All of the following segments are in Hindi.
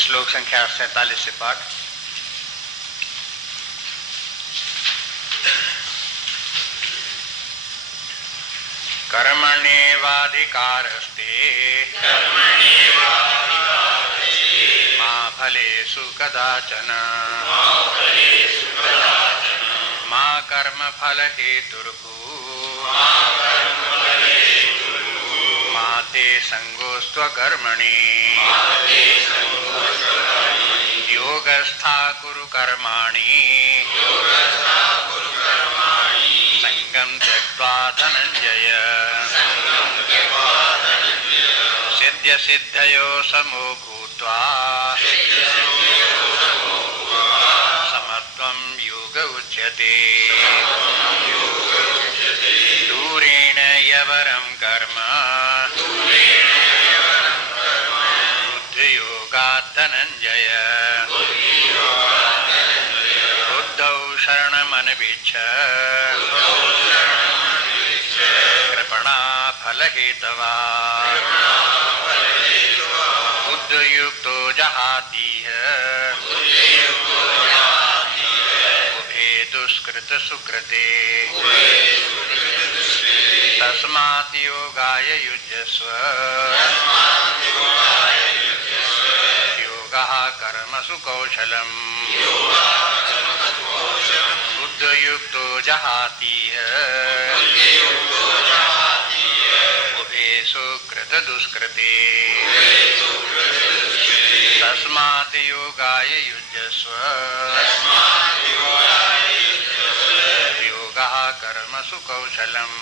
श्लोक संख्या 47 से पाठ। कर्मण्येवाधिकारस्ते मा फलेषु कदाचन मा कर्मफलहेतुर्भूः मा ते संगोस्त्वकर्मणि योगस्था कुरु कर्माणि संगं त्यक्त्वा धनञ्जय सिद्ध्यसिद्धयो समो भूत्वा समत्वं योग उच्यते दूरेण यवरं कर्म बुद्धियोगात् धनञ्जय बुद्धौ शरणमन्विच्छ कृपणा फलहेतवा बुद्धयुक्तो जहातीह उभे दुष्कृत सुकृते तस्मात् योगाय युज्यस्व योगः कर्मसु कौशलम् बुद्धयुक्तो जहातीह उभे सुकृत दुष्कृते तस्मात् योगाय युज्यस्व योगः कर्मसु कौशलम्।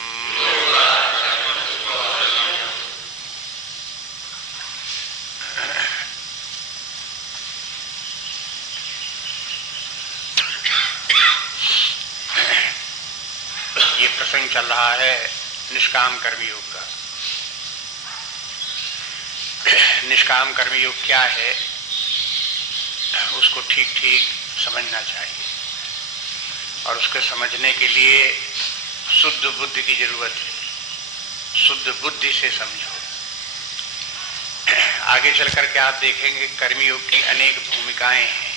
ये प्रसंग चल रहा है निष्काम कर्मयोग का। निष्काम कर्मयोग क्या है उसको ठीक ठीक समझना चाहिए और उसके समझने के लिए शुद्ध बुद्धि की जरूरत है। शुद्ध बुद्धि से समझो। आगे चल करके आप देखेंगे कर्मयोग की अनेक भूमिकाएं हैं।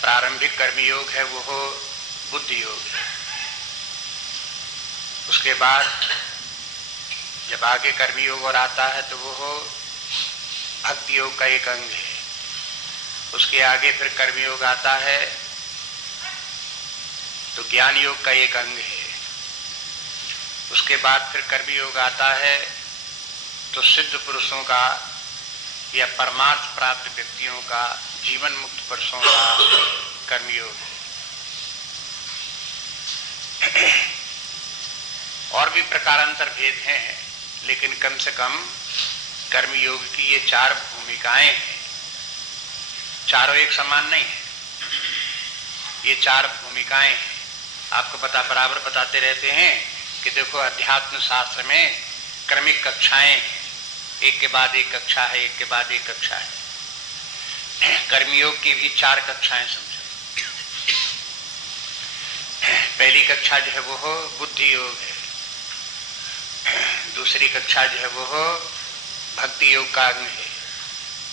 प्रारंभिक कर्मयोग है वो बुद्धि योग है। उसके बाद जब आगे कर्मयोग और आता है तो वो भक्ति योग का एक अंग है। उसके आगे फिर कर्मयोग आता है तो ज्ञान योग का एक अंग है। उसके बाद फिर कर्मयोग आता है तो सिद्ध पुरुषों का या परमार्थ प्राप्त व्यक्तियों का, जीवन मुक्त पुरुषों का कर्मयोग है। और भी प्रकारांतर भेद हैं, लेकिन कम से कम कर्मयोग की ये चार भूमिकाएं हैं। चारों एक समान नहीं है, ये चार भूमिकाएं हैं। आपको बराबर बताते रहते हैं कि देखो अध्यात्म शास्त्र में क्रमिक कक्षाएं, एक के बाद एक कक्षा है, एक के बाद एक कक्षा है। कर्मयोग की भी चार कक्षाएं समझो। पहली कक्षा जो है वो बुद्धि योग है। दूसरी कक्षा जो है वो भक्ति योग का अंग है।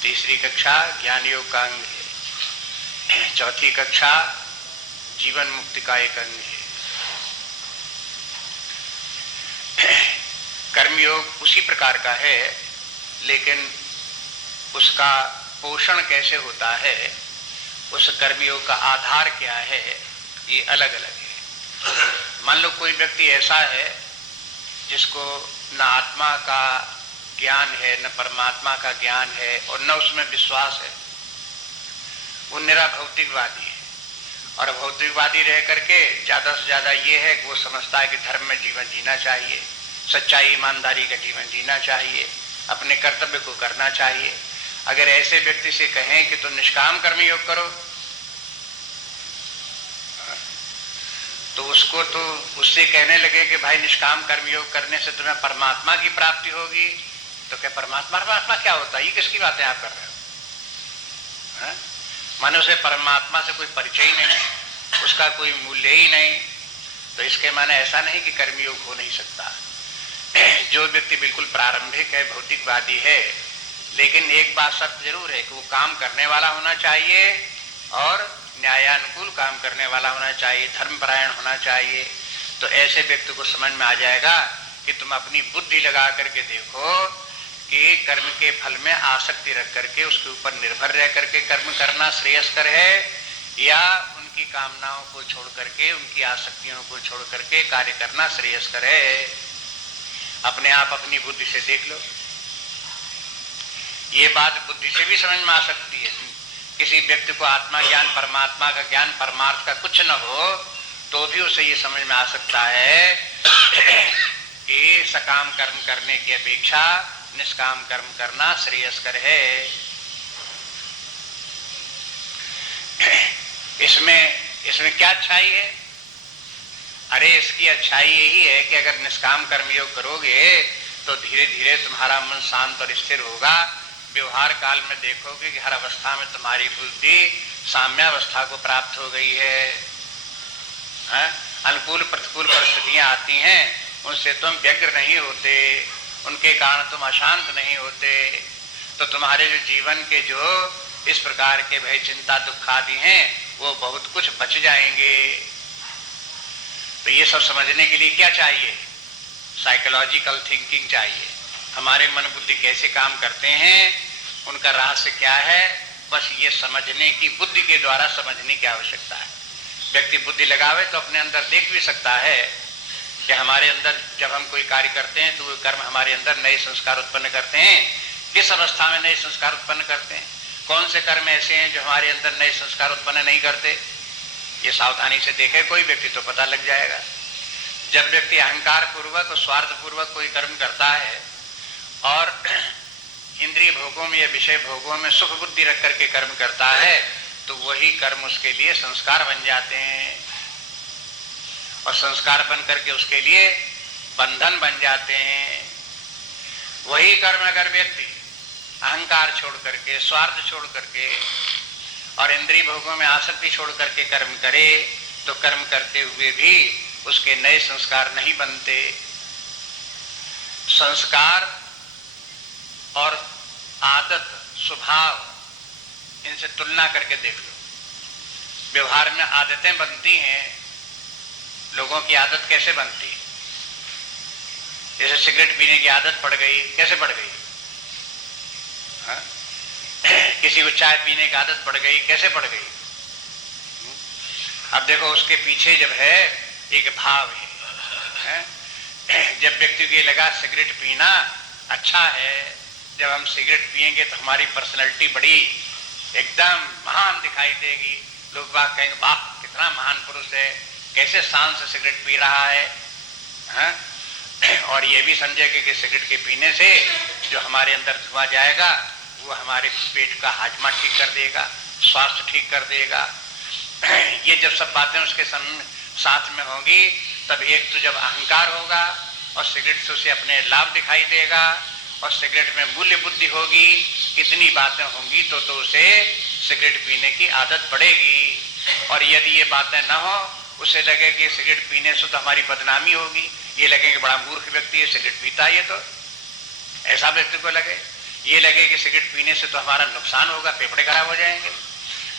तीसरी कक्षा ज्ञान योग का अंग है। चौथी कक्षा जीवन मुक्ति का एक अंग है। कर्मयोग उसी प्रकार का है, लेकिन उसका पोषण कैसे होता है, उस कर्मयोग का आधार क्या है, ये अलग अलग है। मान लो कोई व्यक्ति ऐसा है जिसको न आत्मा का ज्ञान है, न परमात्मा का ज्ञान है और न उसमें विश्वास है। वो निरा भौतिकवादी है और भौतिकवादी रह करके ज्यादा से ज्यादा ये है कि वो समझता है कि धर्म में जीवन जीना चाहिए, सच्चाई ईमानदारी का जीवन जीना चाहिए, अपने कर्तव्य को करना चाहिए। अगर ऐसे व्यक्ति से कहें कि तुम निष्काम कर्मयोग करो तो उसको तो उससे कहने लगे कि भाई निष्काम कर्मयोग करने से तुम्हें परमात्मा की प्राप्ति होगी। तो क्या परमात्मा क्या होता है? ये किसकी बातें आप कर रहे हो? मानो से परमात्मा से कोई परिचय ही नहीं, उसका कोई मूल्य ही नहीं। तो इसके माने ऐसा नहीं कि कर्मयोग हो नहीं सकता। जो व्यक्ति बिल्कुल प्रारंभिक है, भौतिकवादी है, लेकिन एक बात शर्त जरूर है कि वो काम करने वाला होना चाहिए और न्यायानुकूल काम करने वाला होना चाहिए, धर्मपरायण होना चाहिए। तो ऐसे व्यक्ति को समझ में आ जाएगा कि तुम अपनी बुद्धि लगा करके देखो कि कर्म के फल में आसक्ति रख करके उसके ऊपर निर्भर रह करके कर्म करना श्रेयस्कर है या उनकी कामनाओं को छोड़ करके, उनकी आसक्तियों को छोड़ करके कार्य करना श्रेयस्कर है। अपने आप अपनी बुद्धि से देख लो। ये बात बुद्धि से भी समझ में आ सकती है। किसी व्यक्ति को आत्मा ज्ञान, परमात्मा का ज्ञान, परमार्थ का कुछ न हो तो भी उसे ये समझ में आ सकता है कि सकाम कर्म करने की अपेक्षा निष्काम कर्म करना श्रेयस्कर है। इसमें क्या अच्छाई है? अरे इसकी अच्छाई यही है कि अगर निष्काम कर्म योग करोगे तो धीरे धीरे तुम्हारा मन शांत और स्थिर होगा। व्यवहार काल में देखोगे कि हर अवस्था में तुम्हारी बुद्धि साम्यावस्था को प्राप्त हो गई है। अनुकूल प्रतिकूल परिस्थितियां आती हैं, उनसे तुम व्यग्र नहीं होते, उनके कारण तुम अशांत नहीं होते। तो तुम्हारे जो जीवन के जो इस प्रकार के भय, चिंता, दुख आदि हैं वो बहुत कुछ बच जाएंगे। तो ये सब समझने के लिए क्या चाहिए? साइकोलॉजिकल थिंकिंग चाहिए। हमारे मन बुद्धि कैसे काम करते हैं, उनका रहस्य क्या है, बस ये समझने की, बुद्धि के द्वारा समझने की आवश्यकता है। व्यक्ति बुद्धि लगावे तो अपने अंदर देख भी सकता है कि हमारे अंदर जब हम कोई कार्य करते हैं तो वो कर्म हमारे अंदर नए संस्कार उत्पन्न करते हैं। किस अवस्था में नए संस्कार उत्पन्न करते हैं? कौन से कर्म ऐसे हैं जो हमारे अंदर नए संस्कार उत्पन्न नहीं करते? ये सावधानी से देखे कोई व्यक्ति तो पता लग जाएगा। जब व्यक्ति अहंकार पूर्वक और स्वार्थ पूर्वक कोई कर्म करता है और इंद्रिय भोगों में या विषय भोगों में सुख बुद्धि रख करके कर्म करता है तो वही कर्म उसके लिए संस्कार बन जाते हैं और संस्कार बन करके उसके लिए बंधन बन जाते हैं। वही कर्म अगर व्यक्ति अहंकार छोड़ करके, स्वार्थ छोड़ करके और इंद्रिय भोगों में आसक्ति छोड़ करके कर्म करे तो कर्म करते हुए भी उसके नए संस्कार नहीं बनते। संस्कार और आदत, स्वभाव, इनसे तुलना करके देख लो। व्यवहार में आदतें बनती हैं, लोगों की आदत कैसे बनती है? जैसे सिगरेट पीने की आदत पड़ गई, कैसे पड़ गई? किसी को चाय पीने की आदत पड़ गई, कैसे पड़ गई? अब देखो उसके पीछे जब है एक भाव है। जब व्यक्ति को ये लगा सिगरेट पीना अच्छा है, जब हम सिगरेट पिएंगे तो हमारी पर्सनैलिटी बड़ी एकदम महान दिखाई देगी, लोग बात कहेंगे वाह कितना महान पुरुष है, कैसे शान से सिगरेट पी रहा है। और ये भी समझेंगे कि सिगरेट के पीने से जो हमारे अंदर धुआं जाएगा वो हमारे पेट का हाजमा ठीक कर देगा, स्वास्थ्य ठीक कर देगा। ये जब सब बातें उसके साथ में होंगी तब एक तो जब अहंकार होगा और सिगरेट से उसे अपने लाभ दिखाई देगा और सिगरेट में मूल्य बुद्धि होगी, इतनी बातें होंगी तो उसे सिगरेट पीने की आदत पड़ेगी। और यदि ये बातें न हो, उसे लगे कि सिगरेट पीने से तो हमारी बदनामी होगी, ये लगे कि बड़ा मूर्ख व्यक्ति है सिगरेट पीता है, ये तो ऐसा व्यक्ति को लगे। ये लगे कि सिगरेट पीने से तो हमारा नुकसान होगा, फेफड़े खराब हो जाएंगे।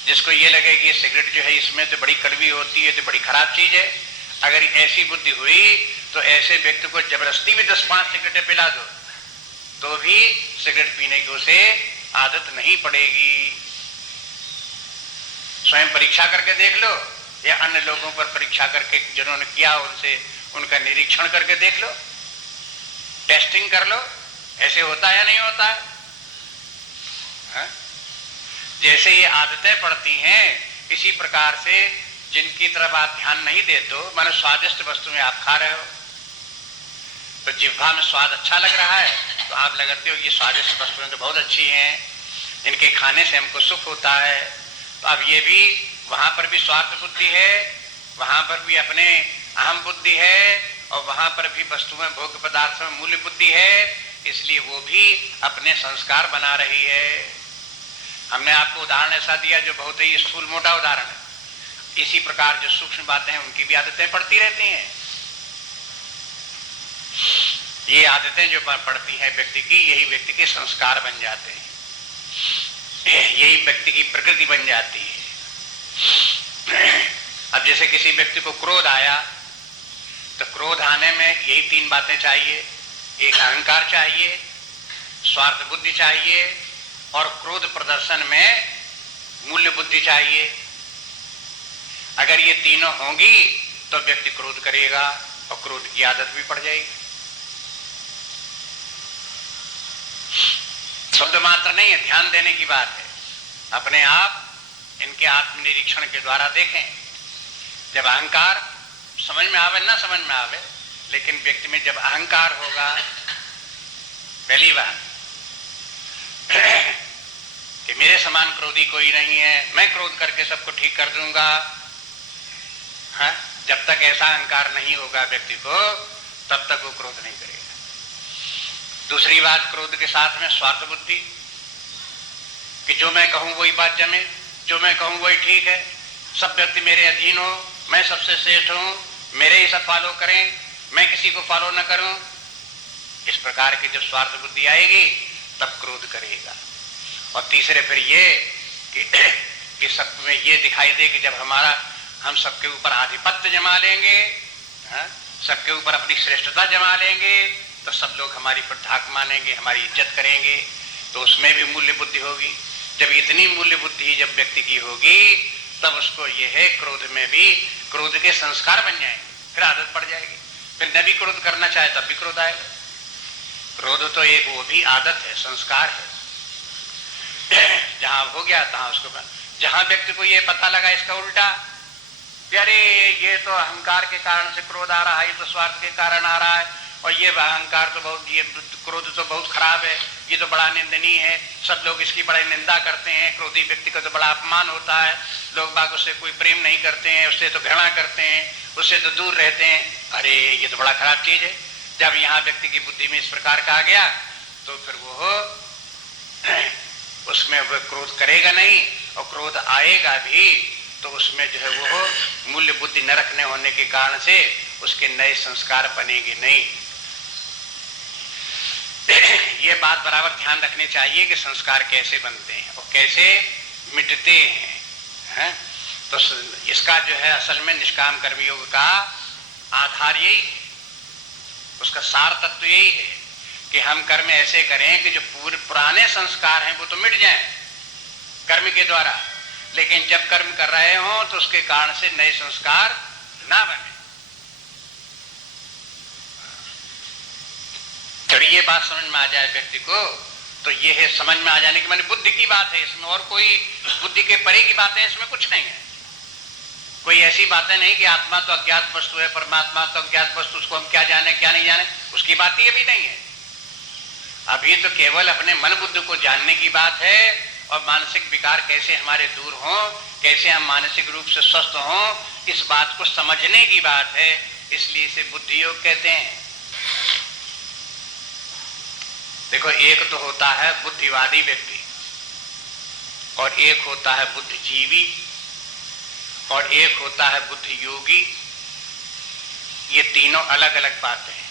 जिसको ये लगे कि ये सिगरेट जो है इसमें तो बड़ी कड़वी होती है, तो बड़ी खराब चीज है। अगर ऐसी बुद्धि हुई तो ऐसे व्यक्ति को जबरदस्ती भी 10-5 सिगरेटें पिला दो तो भी सिगरेट पीने की उसे आदत नहीं पड़ेगी। स्वयं परीक्षा करके देख लो या अन्य लोगों पर परीक्षा करके जिन्होंने किया उनसे उनका निरीक्षण करके देख लो, टेस्टिंग कर लो, ऐसे होता है या नहीं होता है? जैसे ये आदतें पड़ती हैं इसी प्रकार से जिनकी तरफ आप ध्यान नहीं देते हो, मानो स्वादिष्ट वस्तुएं आप खा रहे हो तो जिह्वा में स्वाद अच्छा लग रहा है तो आप लगाते हो ये स्वादिष्ट वस्तुएं तो बहुत अच्छी हैं, इनके खाने से हमको सुख होता है। तो अब ये भी वहां पर भी स्वार्थ बुद्धि है, वहां पर भी अपने अहम बुद्धि है और वहां पर भी वस्तुएं भोग पदार्थ में मूल्य बुद्धि है, इसलिए वो भी अपने संस्कार बना रही है। हमने आपको उदाहरण ऐसा दिया जो बहुत ही स्थूल मोटा उदाहरण है। इसी प्रकार जो सूक्ष्म बातें हैं उनकी भी आदतें पड़ती रहती हैं। ये आदतें जो पड़ती हैं व्यक्ति की, यही व्यक्ति के संस्कार बन जाते हैं, यही व्यक्ति की प्रकृति बन जाती है। अब जैसे किसी व्यक्ति को क्रोध आया, तो क्रोध आने में यही तीन बातें चाहिए। एक अहंकार चाहिए, स्वार्थ बुद्धि चाहिए, और क्रोध प्रदर्शन में मूल्य बुद्धि चाहिए। अगर ये तीनों होंगी तो व्यक्ति क्रोध करेगा और क्रोध की आदत भी पड़ जाएगी। शब्द मात्र नहीं है, ध्यान देने की बात है। अपने आप इनके आत्मनिरीक्षण के द्वारा देखें। जब अहंकार समझ में आवे ना समझ में आवे, लेकिन व्यक्ति में जब अहंकार होगा, पहली बात कि मेरे समान क्रोधी कोई नहीं है, मैं क्रोध करके सबको ठीक कर दूंगा, हाँ? जब तक ऐसा अहंकार नहीं होगा व्यक्ति को, तब तक वो क्रोध नहीं करेगा। दूसरी बात, क्रोध के साथ में स्वार्थ बुद्धि, कि जो मैं कहूं वही बात जमे, जो मैं कहूं वही ठीक है, सब व्यक्ति मेरे अधीन हो, मैं सबसे श्रेष्ठ हूं, मेरे ही सब फॉलो करें, मैं किसी को फॉलो न करूं। इस प्रकार की जब स्वार्थ बुद्धि आएगी तब क्रोध करेगा। और तीसरे फिर ये कि सब में ये दिखाई दे कि जब हम सबके ऊपर आधिपत्य जमा लेंगे, सबके ऊपर अपनी श्रेष्ठता जमा लेंगे, तो सब लोग हमारी पर धाक मानेंगे, हमारी इज्जत करेंगे, तो उसमें भी मूल्य बुद्धि होगी। जब इतनी मूल्य बुद्धि जब व्यक्ति की होगी, तब उसको ये है क्रोध में भी क्रोध के संस्कार बन जाएंगे, फिर आदत पड़ जाएगी। फिर न भी क्रोध करना चाहे तब भी क्रोध आएगा। क्रोध तो एक वो भी आदत है, संस्कार है। जहां हो गया तहां उसको, जहां व्यक्ति को ये पता लगा इसका उल्टा, अरे ये तो अहंकार के कारण से क्रोध आ रहा है, ये तो स्वार्थ के कारण आ रहा है, और ये अहंकार तो बहुत, ये क्रोध तो बहुत खराब है, ये तो बड़ा निंदनीय है, सब लोग इसकी बड़ी निंदा करते हैं, क्रोधी व्यक्ति का तो बड़ा अपमान होता है, लोग बाग उससे कोई प्रेम नहीं करते हैं, उससे तो घृणा करते हैं, उससे तो दूर रहते हैं। अरे ये तो बड़ा खराब चीज है। जब यहाँ व्यक्ति की बुद्धि में इस प्रकार का आ गया, तो फिर वो उसमें वह क्रोध करेगा नहीं, और क्रोध आएगा भी तो उसमें जो है वो मूल्य बुद्धि न रखने होने के कारण से उसके नए संस्कार बनेंगे नहीं। ये बात बराबर ध्यान रखनी चाहिए कि संस्कार कैसे बनते हैं और कैसे मिटते हैं, तो इसका जो है असल में निष्काम कर्मयोग का आधार यही है, उसका सार तत्व यही है कि हम कर्म ऐसे करें कि जो पुराने संस्कार हैं वो तो मिट जाएं कर्म के द्वारा, लेकिन जब कर्म कर रहे हो तो उसके कारण से नए संस्कार ना बने। जब ये बात समझ में आ जाए व्यक्ति को, तो ये है समझ में आ जाने की माने बुद्धि की बात है, इसमें और कोई बुद्धि के परे की बात है, इसमें कुछ नहीं है। कोई ऐसी बातें नहीं कि आत्मा तो अज्ञात वस्तु है, परमात्मा तो अज्ञात वस्तु, उसको हम क्या जाने क्या नहीं जाने, उसकी बात ही अभी नहीं है। अभी तो केवल अपने मन बुद्धि को जानने की बात है, और मानसिक विकार कैसे हमारे दूर हों, कैसे हम मानसिक रूप से स्वस्थ हों, इस बात को समझने की बात है, इसलिए इसे बुद्धि योग कहते हैं। देखो, एक तो होता है बुद्धिवादी व्यक्ति, और एक होता है बुद्धिजीवी, और एक होता है बुद्धि योगी। ये तीनों अलग अलग बातें हैं।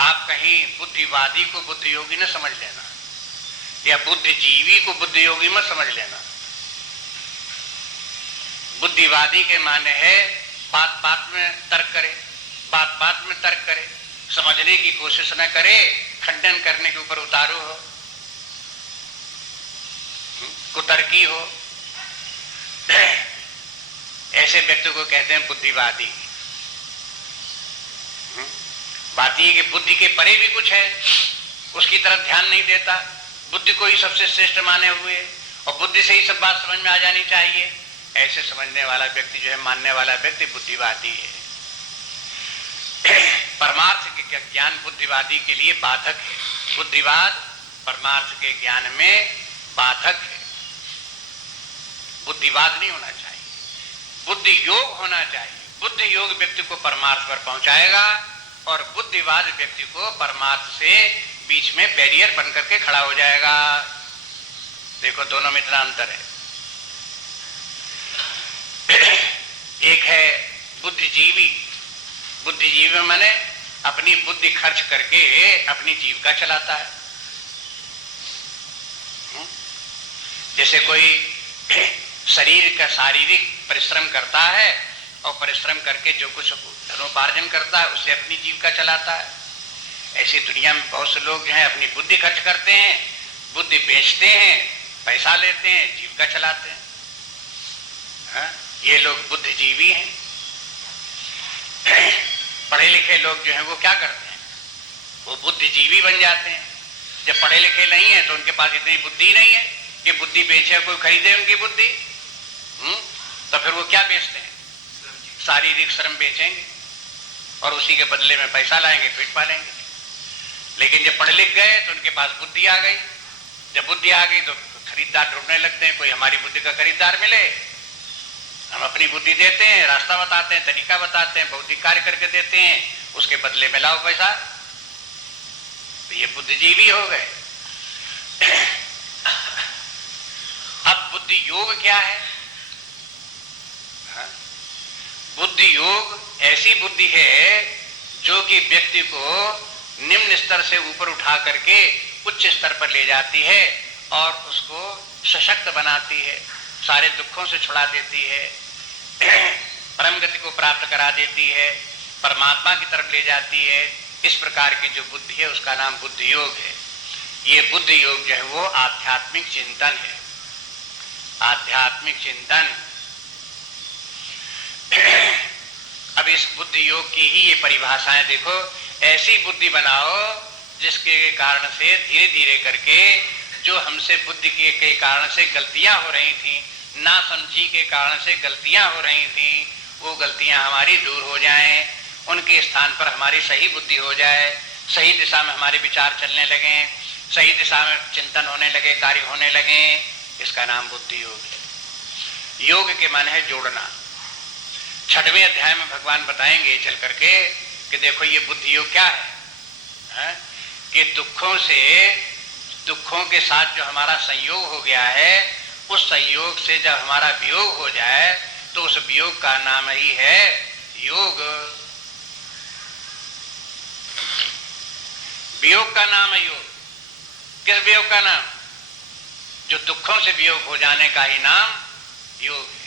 आप कहीं बुद्धिवादी को बुद्धि योगी न समझ लेना, या बुद्धिजीवी को बुद्धि योगी मत समझ लेना। बुद्धिवादी के माने है बात बात में तर्क करे, बात बात में तर्क करे, समझने की कोशिश न करे, खंडन करने के ऊपर उतारू हो, कुतर्की हो, ऐसे व्यक्ति को कहते हैं बुद्धिवादी। बात यह कि बुद्धि के परे भी कुछ है, उसकी तरफ ध्यान नहीं देता, बुद्धि को ही सबसे श्रेष्ठ माने हुए, और बुद्धि से ही सब बात समझ में आ जानी चाहिए। ऐसे समझने वाला व्यक्ति जो है, मानने वाला व्यक्ति बुद्धिवादी है। परमार्थ के ज्ञान बुद्धिवादी के लिए बाधक है। बुद्धिवाद परमार्थ के ज्ञान में बाधक है। बुद्धिवाद नहीं होना चाहिए, बुद्धि योग होना चाहिए। बुद्धि योग व्यक्ति को परमार्थ पर पहुंचाएगा, और बुद्धिवाद व्यक्ति को परमार्थ से बीच में बैरियर बनकर के खड़ा हो जाएगा। देखो, दोनों में इतना अंतर है। एक है बुद्धिजीवी। बुद्धिजीवी माने अपनी बुद्धि खर्च करके अपनी जीविका चलाता है। जैसे कोई शरीर का शारीरिक परिश्रम करता है और परिश्रम करके जो कुछ धनोपार्जन करता है उससे अपनी जीविका चलाता है। ऐसी दुनिया में बहुत से लोग जो है अपनी बुद्धि खर्च करते हैं, बुद्धि बेचते हैं, पैसा लेते हैं, जीविका चलाते हैं। ये लोग बुद्धिजीवी हैं। पढ़े लिखे लोग जो हैं वो क्या करते हैं, वो बुद्धिजीवी बन जाते हैं। जब पढ़े लिखे नहीं है तो उनके पास इतनी बुद्धि नहीं है कि बुद्धि बेचे, कोई खरीदे उनकी बुद्धि। तो फिर वो क्या बेचते हैं, शारीरिक श्रम बेचेंगे और उसी के बदले में पैसा लाएंगे, पेट पालेंगे। लेकिन जब पढ़ लिख गए तो उनके पास बुद्धि आ गई। जब बुद्धि आ गई तो खरीदार ढूंढने लगते हैं, कोई हमारी बुद्धि का खरीदार मिले। हम अपनी बुद्धि देते हैं, रास्ता बताते हैं, तरीका बताते हैं, बौद्धिक कार्य करके देते हैं, उसके बदले में लाओ पैसा। तो ये बुद्धिजीवी हो गए। अब बुद्धि योग क्या है? बुद्धि योग ऐसी बुद्धि है जो कि व्यक्ति को निम्न स्तर से ऊपर उठा करके उच्च स्तर पर ले जाती है और उसको सशक्त बनाती है, सारे दुखों से छुड़ा देती है, परम गति को प्राप्त करा देती है, परमात्मा की तरफ ले जाती है। इस प्रकार की जो बुद्धि है उसका नाम बुद्धि योग है। ये बुद्धि योग जो है वो आध्यात्मिक चिंतन है, आध्यात्मिक चिंतन। अब इस बुद्धि योग की ही ये परिभाषाएं देखो। ऐसी बुद्धि बनाओ जिसके कारण से धीरे धीरे करके जो हमसे बुद्धि के कारण से गलतियां हो रही थी, ना समझी के कारण से गलतियां हो रही थी, वो गलतियां हमारी दूर हो जाएं, उनके स्थान पर हमारी सही बुद्धि हो जाए, सही दिशा में हमारे विचार चलने लगे, सही दिशा में चिंतन होने लगे, कार्य होने लगे। इसका नाम बुद्धि योग है। योग के माने है जोड़ना। 6वें अध्याय में भगवान बताएंगे चल करके कि देखो ये बुद्धि योग क्या है, कि दुखों के साथ जो हमारा संयोग हो गया है, उस संयोग से जब हमारा वियोग हो जाए तो उस वियोग का नाम ही है योग। वियोग का नाम है योग। किस वियोग का नाम? जो दुखों से वियोग हो जाने का ही नाम योग है।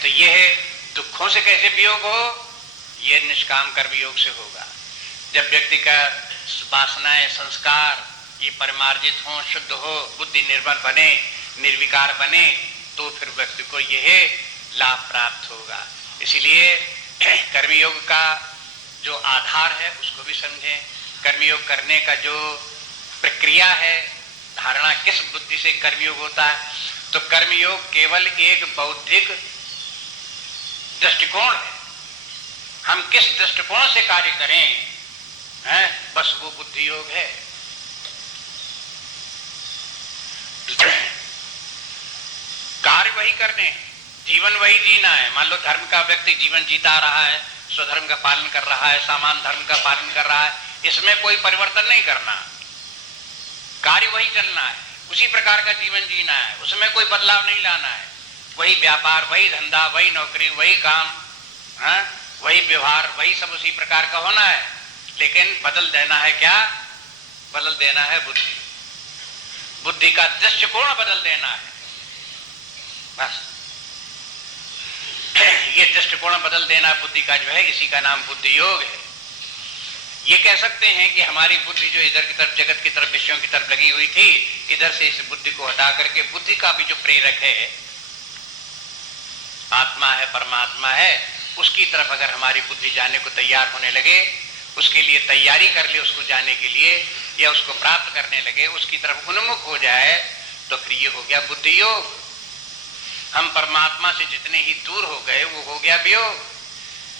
तो यह दुखों से कैसे वियोग हो? यह निष्काम कर्म योग से होगा। जब व्यक्ति का वासनाएं, संस्कार ये परिमार्जित हो, शुद्ध हो, बुद्धि निर्मल बने, निर्विकार बने, तो फिर व्यक्ति को यह लाभ प्राप्त होगा। इसलिए कर्मयोग का जो आधार है उसको भी समझें। कर्मयोग करने का जो प्रक्रिया है, धारणा किस बुद्धि से कर्मयोग होता है, तो कर्मयोग केवल एक बौद्धिक दृष्टिकोण है। हम किस दृष्टिकोण से कार्य करें, बस वो बुद्धि योग है। कार्य वही करने, जीवन वही जीना है। मान लो धर्म का व्यक्ति जीवन जीता रहा है, स्वधर्म का पालन कर रहा है, सामान्य धर्म का पालन कर रहा है, इसमें कोई परिवर्तन नहीं करना, कार्य वही चलना है, उसी प्रकार का जीवन जीना है, उसमें कोई बदलाव नहीं लाना है। वही व्यापार, वही धंधा, वही नौकरी, वही काम, वही व्यवहार, वही सब उसी प्रकार का होना है। लेकिन बदल देना है क्या? बदल देना है बुद्धि। बुद्धि का दृष्टिकोण बदल देना है, बस। ये दृष्टिकोण बदल देना बुद्धि का जो है, इसी का नाम बुद्धि योग है। ये कह सकते हैं कि हमारी बुद्धि जो इधर की तरफ, जगत की तरफ, विषयों की तरफ लगी हुई थी, इधर से इस बुद्धि को हटा करके बुद्धि का भी जो प्रेरक है, आत्मा है, परमात्मा है, उसकी तरफ अगर हमारी बुद्धि जाने को तैयार होने लगे, उसके लिए तैयारी कर ले, उसको जाने के लिए या उसको प्राप्त करने लगे, उसकी तरफ उन्मुख हो जाए, तो फिर ये हो गया बुद्धि योग। हम परमात्मा से जितने ही दूर हो गए वो हो गया वियोग।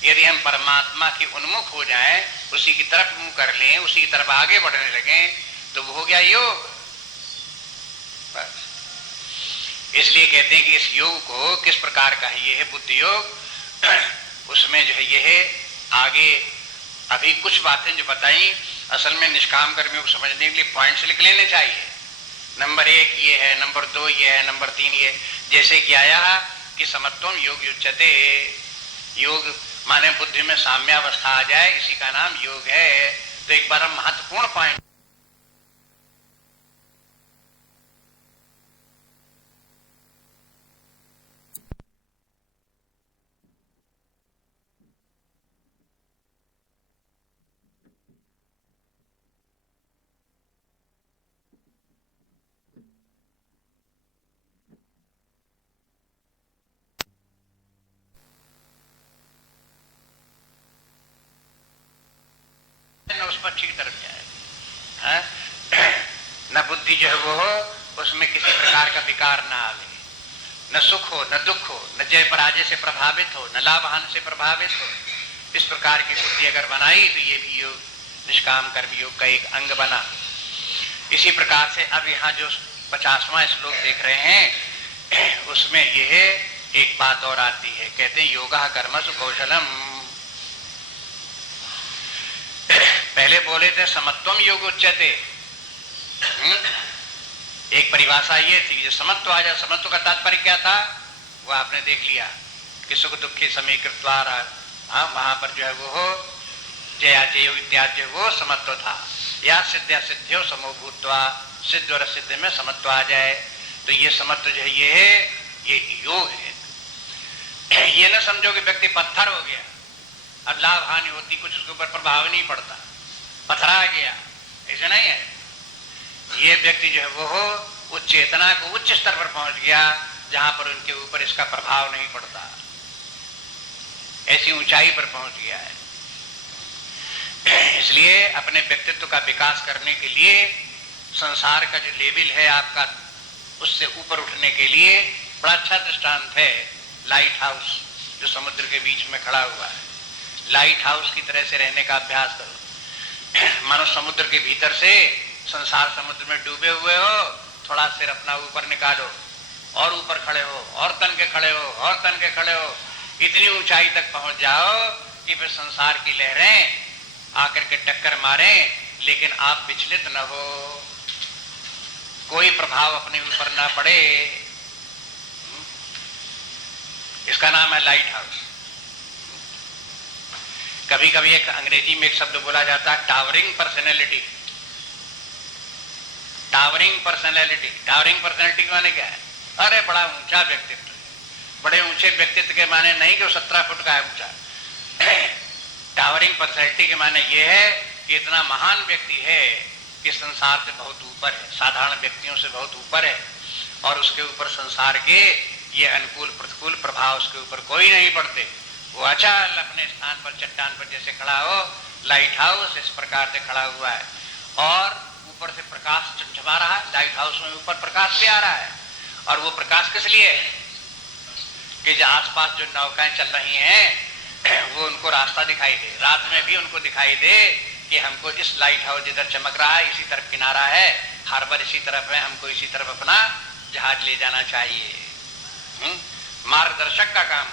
यदि हम परमात्मा के उन्मुख हो जाएं, उसी की तरफ मुंह कर लें, उसी की तरफ आगे बढ़ने लगे, तो वो हो गया योग। बस इसलिए कहते हैं कि इस योग को किस प्रकार का है, ये है बुद्धि योग। उसमें जो है ये है, आगे अभी कुछ बातें जो बताई, असल में निष्काम कर्मियों को समझने के लिए पॉइंट्स लिख लेने चाहिए। नंबर 1 ये है, नंबर 2 ये है, नंबर 3 ये। जैसे कि आया कि समत्वम योग युच्यते, योग माने बुद्धि में साम्यावस्था आ जाए, इसी का नाम योग है। तो एक बड़ा महत्वपूर्ण पॉइंट उस पक्षी की तरफ जाए, न बुद्धि जो है वो हो, उसमें किसी प्रकार का विकार ना आवे, न सुख हो न दुख हो, न जय पराजय से प्रभावित हो, न लाभ हानि से प्रभावित हो। इस प्रकार की बुद्धि अगर बनाई तो ये भी योग, निष्काम कर्म योग का एक अंग बना। इसी प्रकार से अब यहाँ जो 50वां श्लोक देख रहे हैं उसमें ये एक बात और आती है, कहते हैं योगा कर्मसु कौशलम। पहले बोले थे समत्वम योग उच्यते, एक परिभाषा ये थी जो समत्व आ जाए। समत्व का तात्पर्य क्या था वो आपने देख लिया कि सुख दुख के समीकृत्वा, हाँ वहां पर जो है वो हो जया जयो इत्यादि वो समत्व था। या सिद्ध्या सिद्ध्यो समोभूत्वा, सिद्ध और सिद्ध में समत्व आ जाए तो ये समत्व जो है ये है, ये योग है। ये न समझो कि व्यक्ति पत्थर हो गया, अब लाभ हानि होती कुछ उसके ऊपर प्रभाव नहीं पड़ता, पथरा गया, ऐसा नहीं है। ये व्यक्ति जो है वो हो उस चेतना को उच्च स्तर पर पहुंच गया जहां पर उनके ऊपर इसका प्रभाव नहीं पड़ता, ऐसी ऊंचाई पर पहुंच गया है। इसलिए अपने व्यक्तित्व का विकास करने के लिए संसार का जो लेवल है आपका, उससे ऊपर उठने के लिए बड़ा अच्छा दृष्टांत है लाइट हाउस जो समुद्र के बीच में खड़ा हुआ है। लाइट हाउस की तरह से रहने का अभ्यास करो। मानो समुद्र के भीतर से, संसार समुद्र में डूबे हुए हो, थोड़ा सिर अपना ऊपर निकालो और ऊपर खड़े हो और तन के खड़े हो और तन के खड़े हो, इतनी ऊंचाई तक पहुंच जाओ कि फिर संसार की लहरें आकर के टक्कर मारें लेकिन आप विचलित न हो, कोई प्रभाव अपने ऊपर ना पड़े। इसका नाम है लाइट हाउस। कभी कभी एक अंग्रेजी में एक शब्द बोला जाता है towering personality. Towering personality, towering personality माने क्या है? अरे बड़ा ऊंचा व्यक्तित्व। बड़े ऊंचे व्यक्तित्व के माने नहीं कि वो 17 फुट का है ऊंचा। टावरिंग पर्सनैलिटी के माने ये है कि इतना महान व्यक्ति है कि संसार से बहुत ऊपर है, साधारण व्यक्तियों से बहुत ऊपर है, और उसके ऊपर संसार के ये अनुकूल प्रतिकूल प्रभाव उसके ऊपर कोई नहीं पड़ते। वो अचल अपने स्थान पर चट्टान पर जैसे खड़ा हो, लाइट हाउस इस प्रकार से खड़ा हुआ है और ऊपर से प्रकाश चमचमा रहा है। लाइट हाउस में ऊपर प्रकाश भी आ रहा है, और वो प्रकाश किस लिए है कि जो आसपास जो नौकाएं चल रही हैं वो उनको रास्ता दिखाई दे, रात में भी उनको दिखाई दे कि हमको इस लाइट हाउस जिधर चमक रहा है इसी तरफ किनारा है, हार्बर इसी तरफ है, हमको इसी तरफ अपना जहाज ले जाना चाहिए। मार्गदर्शक का काम।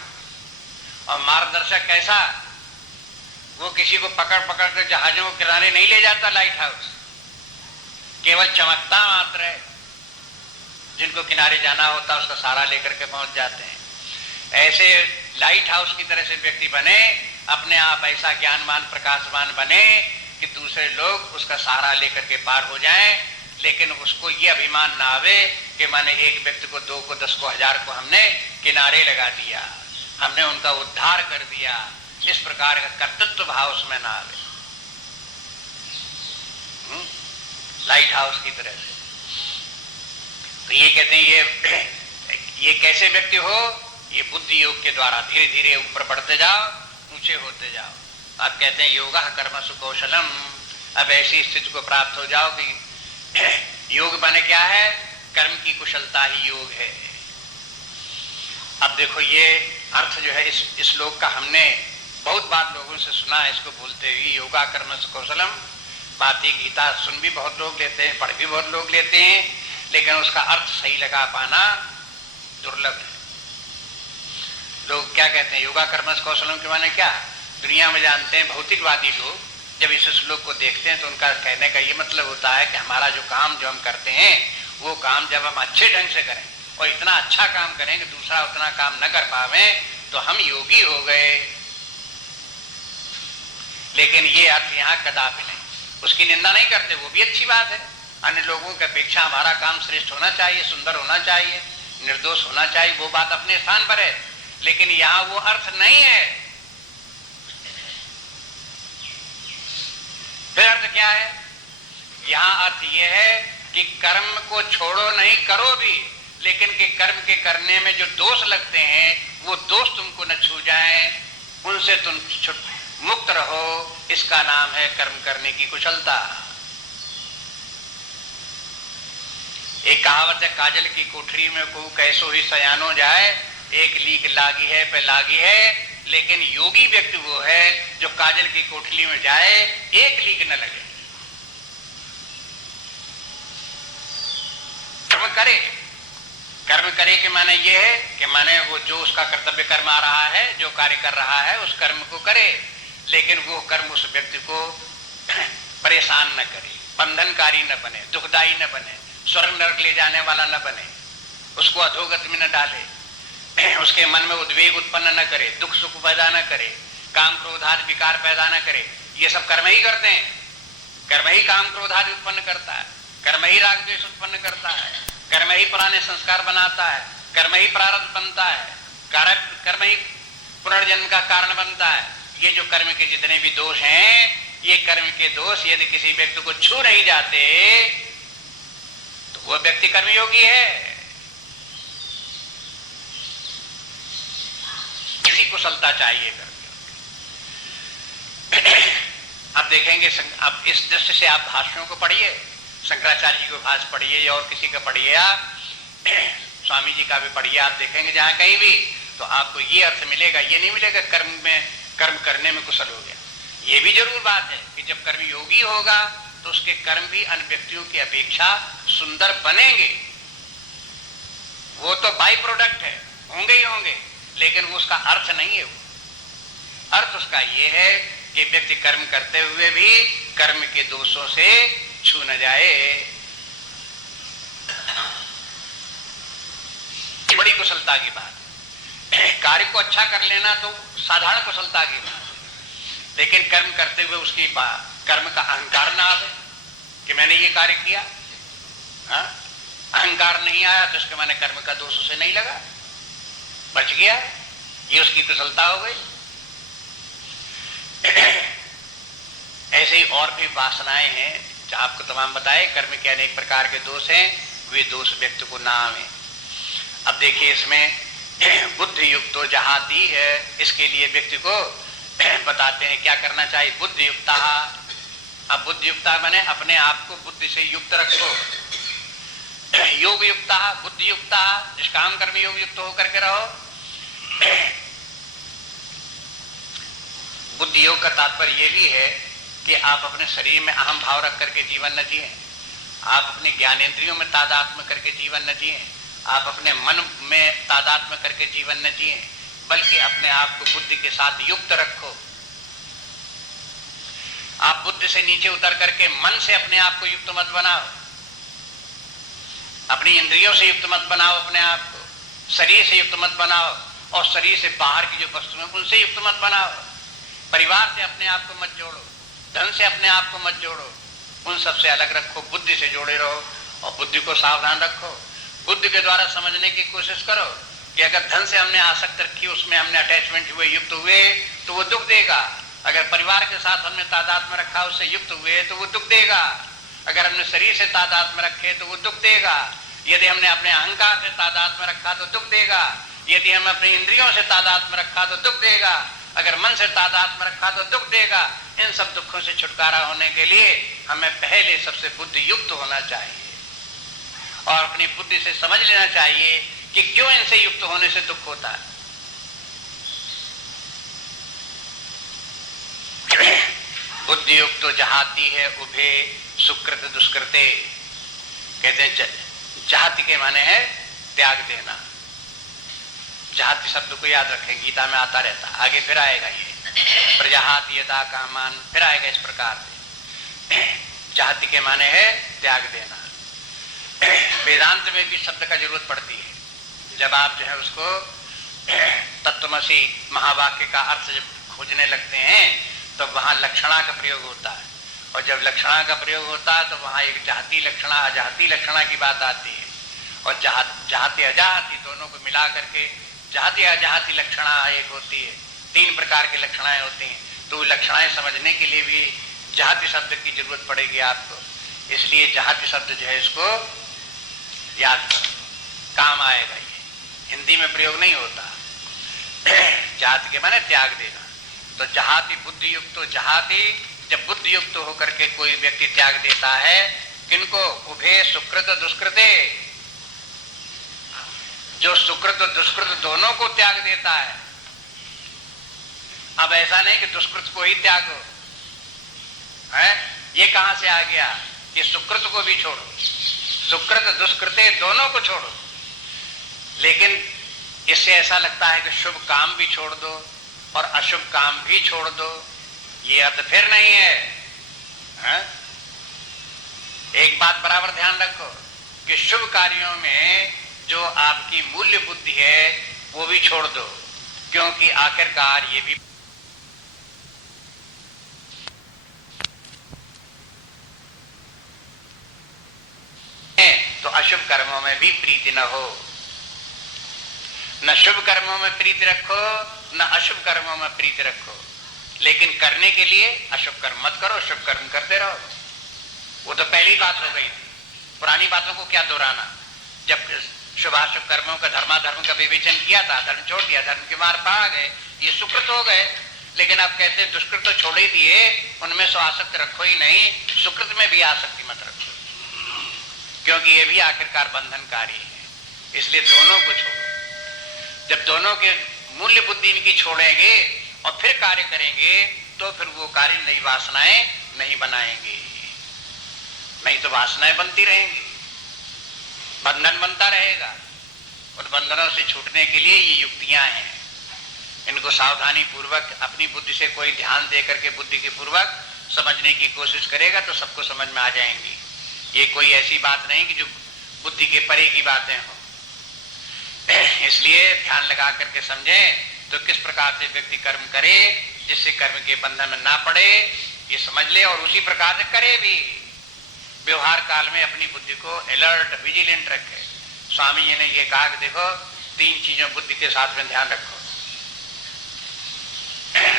और मार्गदर्शक कैसा? वो किसी को पकड़ पकड़ कर जहाजों को किनारे नहीं ले जाता लाइट हाउस, केवल चमकता मात्र है। जिनको किनारे जाना होता उसका सहारा लेकर के पहुंच जाते हैं। ऐसे लाइट हाउस की तरह से व्यक्ति बने, अपने आप ऐसा ज्ञानवान प्रकाशवान बने कि दूसरे लोग उसका सहारा लेकर के पार हो जाएं, लेकिन उसको ये अभिमान ना आवे कि मैंने एक व्यक्ति को, 2 को, 10 को, 1000 को हमने किनारे लगा दिया, हमने उनका उद्धार कर दिया। इस प्रकार का कर्तृत्व भाव उसमें ना आवे, लाइट हाउस की तरह से। तो ये कहते हैं ये कैसे व्यक्ति हो? ये बुद्धि योग के द्वारा धीरे धीरे ऊपर बढ़ते जाओ, ऊंचे होते जाओ। आप कहते हैं योगा कर्मसु कौशलम। अब ऐसी स्थिति को प्राप्त हो जाओ कि योग बने क्या है? कर्म की कुशलता ही योग है। अब देखो ये अर्थ जो है इस श्लोक का हमने बहुत बार लोगों से सुना है इसको बोलते हुए, योगा कर्मसु कौशलम। बातें गीता सुन भी बहुत लोग लेते हैं, पढ़ भी बहुत लोग लेते हैं, लेकिन उसका अर्थ सही लगा पाना दुर्लभ है। लोग क्या कहते हैं योगा कर्मसु कौशलम के माने क्या? दुनिया में जानते हैं भौतिकवादी लोग जब इस श्लोक को देखते हैं तो उनका कहने का ये मतलब होता है कि हमारा जो काम जो हम करते हैं वो काम जब हम अच्छे ढंग से करें और इतना अच्छा काम करें कि दूसरा उतना काम न कर पावे तो हम योगी हो गए। लेकिन ये अर्थ यहाँ कदापि नहीं। उसकी निंदा नहीं करते, वो भी अच्छी बात है। अन्य लोगों की अपेक्षा हमारा काम श्रेष्ठ होना चाहिए, सुंदर होना चाहिए, निर्दोष होना चाहिए, वो बात अपने स्थान पर है, लेकिन यहां वो अर्थ नहीं है। फिर अर्थ क्या है? यहां अर्थ यह है कि कर्म को छोड़ो नहीं, करो भी, लेकिन कि कर्म के करने में जो दोष लगते हैं वो दोष तुमको न छू जाएं, उनसे तुम मुक्त रहो। इसका नाम है कर्म करने की कुशलता। एक कहावत है, काजल की कोठरी में को कैसो ही सयानो जाए, एक लीक लागी है पे लागी है। लेकिन योगी व्यक्ति वो है जो काजल की कोठरी में जाए एक लीक न लगे, कर्म करे। कर्म करे के माने ये है कि माने वो जो उसका कर्तव्य कर्म आ रहा है, जो कार्य कर रहा है, उस कर्म को करे, लेकिन वो कर्म उस व्यक्ति को परेशान न करे, बंधनकारी न बने, दुखदायी न बने, स्वर्ग नरक ले जाने वाला न बने, उसको अधोगति में न डाले, उसके मन में उद्वेग उत्पन्न न करे, दुख सुख पैदा न करे, काम क्रोध आदि विकार पैदा न करे। ये सब कर्म ही करते हैं। कर्म ही काम क्रोध आदि उत्पन्न करता है, कर्म ही राग द्वेष उत्पन्न करता है, कर्म ही पुराने संस्कार बनाता है, कर्म ही प्रारब्ध बनता है, कर्म ही पुनर्जन्म का कारण बनता है। ये जो कर्म के जितने भी दोष हैं, ये कर्म के दोष यदि किसी व्यक्ति को छू नहीं जाते तो वो व्यक्ति कर्मयोगी है। किसी कुशलता चाहिए करके। अब देखेंगे, अब इस दृष्टि से आप भाष्यों को पढ़िए, शंकराचार्य जी को भाष्य पढ़िए या और किसी का पढ़िए, आप स्वामी जी का भी पढ़िए, आप देखेंगे जहां कहीं भी तो आपको ये अर्थ मिलेगा। ये नहीं मिलेगा कर्म करने में कुशल हो गया। ये भी जरूर बात है कि जब कर्म योगी होगा तो उसके कर्म भी अन्य व्यक्तियों की अपेक्षा सुंदर बनेंगे। वो तो बाई प्रोडक्ट है, होंगे ही होंगे, लेकिन वो उसका अर्थ नहीं है। वो अर्थ उसका ये है कि व्यक्ति कर्म करते हुए भी कर्म के दोषों से छू न जाए। बड़ी कुशलता की बात है। कार्य को अच्छा कर लेना तो साधारण कुशलता की बात है, लेकिन कर्म करते हुए उसकी कर्म का अहंकार ना आवे कि मैंने ये कार्य किया। अहंकार नहीं आया तो उसके मैंने कर्म का दोष उसे नहीं लगा, बच गया, ये उसकी कुशलता हो गई। ऐसे ही और भी वासनाएं हैं जो आपको तमाम बताए। कर्म के अनेक प्रकार के दोष हैं, वे दोष व्यक्ति को ना आवे। अब देखिए, इसमें बुद्धि युक्त तो जहाती है, इसके लिए व्यक्ति को बताते हैं क्या करना चाहिए। बुद्धि युक्ता, अब बुद्धि युक्ता माने अपने आप को बुद्धि से युक्त रखो। योग युक्ता, बुद्धि युक्ता, निष्काम कर्म योग युक्त होकर के रहो। बुद्धि योग का तात्पर्य यह भी है कि आप अपने शरीर में अहम भाव रख करके जीवन न जिए, आप अपने ज्ञानेंद्रियों में तादात्म्य करके जीवन न जिए, आप अपने मन में तादात्म्य करके जीवन न जिए, बल्कि अपने आप को बुद्धि के साथ युक्त रखो। आप बुद्धि से नीचे उतर करके मन से अपने आप को युक्त मत बनाओ, अपनी इंद्रियों से युक्त मत बनाओ, अपने आप को शरीर से युक्त मत बनाओ, और शरीर से बाहर की जो वस्तु है उनसे युक्त मत बनाओ। परिवार से अपने आप को मत जोड़ो, धन से अपने आप को मत जोड़ो, उन सब से अलग रखो, बुद्धि से जोड़े रहो और बुद्धि को सावधान रखो। बुद्धि के द्वारा समझने की कोशिश करो कि अगर धन से हमने आसक्त रखी, उसमें हमने अटैचमेंट हुए, युक्त हुए, तो वो दुख देगा। अगर परिवार के साथ हमने तादाद में रखा, उससे युक्त हुए तो वो दुख देगा। अगर हमने शरीर से तादाद में रखे तो वो दुख देगा। यदि हमने अपने अहंकार से तादाद में रखा तो दुख देगा। यदि हमने अपनी इंद्रियों से तादाद में रखा तो दुख देगा। अगर मन से तादाद में रखा तो दुख देगा। इन सब दुखों से छुटकारा होने के लिए हमें पहले सबसे बुद्धि युक्त होना चाहिए और अपनी बुद्धि से समझ लेना चाहिए कि क्यों इनसे युक्त होने से दुख होता है। बुद्धि युक्त तो जहाती है उभे सुकृत दुष्कृते, कहते हैं जहाती के माने है त्याग देना। जहाती शब्द को याद रखें, गीता में आता रहता, आगे फिर आएगा ये प्रजाहात यदा कामान, फिर आएगा इस प्रकार से। जहाती के माने है त्याग देना। वेदांत में भी शब्द का जरूरत पड़ती है। जब आप जो है उसको तत्वमसी महावाक्य का अर्थ जब खोजने लगते हैं तो वहां लक्षणा का प्रयोग होता है, और जब लक्षणा का प्रयोग होता है तो वहां एक जाति लक्षणा अजाति लक्षणा की बात आती है, और जाति अजाति दोनों को मिला करके जाति अजाति लक्षणा एक होती है। 3 प्रकार की लक्षणाएं होती हैं, तो लक्षणाएं समझने के लिए भी जाति शब्द की जरूरत पड़ेगी आपको। इसलिए जाति शब्द जो है इसको याद करो, काम आएगा। ये हिंदी में प्रयोग नहीं होता। जाति के माने त्याग देना। तो जहाति बुद्धि युक्त, तो जहाति जब बुद्धि युक्त होकर के कोई व्यक्ति त्याग देता है, किनको? उभे सुकृत दुष्कृते, जो सुकृत दुष्कृत दोनों को त्याग देता है। अब ऐसा नहीं कि दुष्कृत को ही त्यागो, है? ये कहां से आ गया? ये सुकृत को भी छोड़ो, सुकृत दुष्कृते दोनों को छोड़ो। लेकिन इससे ऐसा लगता है कि शुभ काम भी छोड़ दो और अशुभ काम भी छोड़ दो, ये अर्थ फिर नहीं है? एक बात बराबर ध्यान रखो कि शुभ कार्यों में जो आपकी मूल्य बुद्धि है वो भी छोड़ दो, क्योंकि आखिरकार ये भी तो अशुभ कर्मों में भी प्रीति न हो। न शुभ कर्मों में प्रीति रखो, न अशुभ कर्मों में प्रीति रखो, लेकिन करने के लिए अशुभ कर्म मत करो, शुभ कर्म करते रहो। वो तो पहली बात हो गई थी, पुरानी बातों को क्या दोहराना। जब शुभाशुभ कर्मों का धर्माधर्म का विवेचन किया था, धर्म छोड़ दिया, धर्म के मार्ग पा गए, ये सुकृत हो गए। लेकिन अब कहते दुष्कृत तो छोड़ ही दिए, उनमें सो आसक्ति रखो ही नहीं, सुकृत में भी आसक्ति मत रखो, क्योंकि ये भी आखिरकार बंधनकारी है। इसलिए दोनों को छोड़ो। जब दोनों के मूल्य बुद्धि इनकी छोड़ेंगे और फिर कार्य करेंगे, तो फिर वो कार्य नई वासनाएं नहीं बनाएंगे, नहीं तो वासनाएं बनती रहेंगी, बंधन बनता रहेगा। उन बंधनों से छूटने के लिए ये युक्तियां हैं, इनको सावधानी पूर्वक अपनी बुद्धि से कोई ध्यान दे करके बुद्धि के पूर्वक समझने की कोशिश करेगा तो सबको समझ में आ जाएंगी। ये कोई ऐसी बात नहीं कि जो बुद्धि के परे की बातें हो। इसलिए ध्यान लगा करके समझें तो किस प्रकार से व्यक्ति कर्म करे जिससे कर्म के बंधन में ना पड़े, ये समझ ले, और उसी प्रकार से करे भी। व्यवहार काल में अपनी बुद्धि को अलर्ट विजिलेंट रखे। स्वामी जी ने ये कहा कि देखो 3 चीजों बुद्धि के साथ में ध्यान रखो,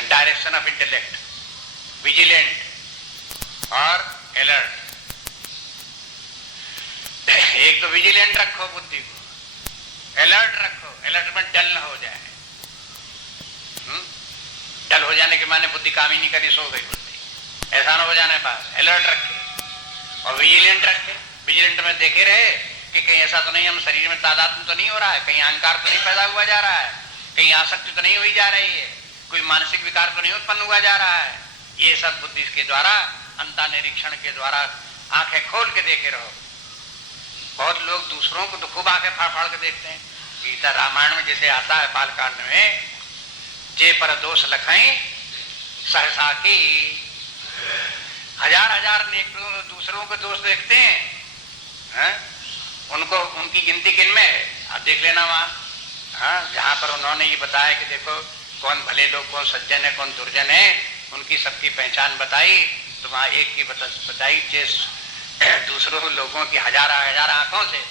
डायरेक्शन ऑफ इंटेलेक्ट, विजिलेंट और अलर्ट। एक तो विजिलेंट रखो बुद्धि को, अलर्ट रखो, अलर्ट में डल न हो जाए। डल हो जाने के माने बुद्धि काम ही नहीं करी, सो गई बुद्धि, ऐसा ना हो जाने पास। अलर्ट रखे और विजिलेंट रखे। विजिलेंट में देखे रहे कि कहीं ऐसा तो नहीं हम शरीर में तादात्म्य तो नहीं हो रहा है, कहीं अहंकार तो नहीं पैदा हुआ जा रहा है, कहीं आसक्ति तो नहीं हुई जा रही है, कोई मानसिक विकार तो नहीं उत्पन्न हुआ जा रहा है। ये सब बुद्धि के द्वारा, अंतः निरीक्षण के द्वारा आंखें खोल के देखे रहो। बहुत लोग दूसरों को तो खूब आंखें फाड़ फाड़ के देखते हैं। गीता रामायण में जैसे आता है बालकांड में, जे पर दोष लखाई सहसा की, हजार दूसरों को दोष देखते हैं, उनको उनकी गिनती किन में है? आप देख लेना वहां, जहां पर उन्होंने ये बताया कि देखो कौन भले लोग, कौन सज्जन है, कौन दुर्जन है, उनकी सबकी पहचान बताई, तो वहां एक की बताई जिस दूसरों लोगों की हजार आंखों से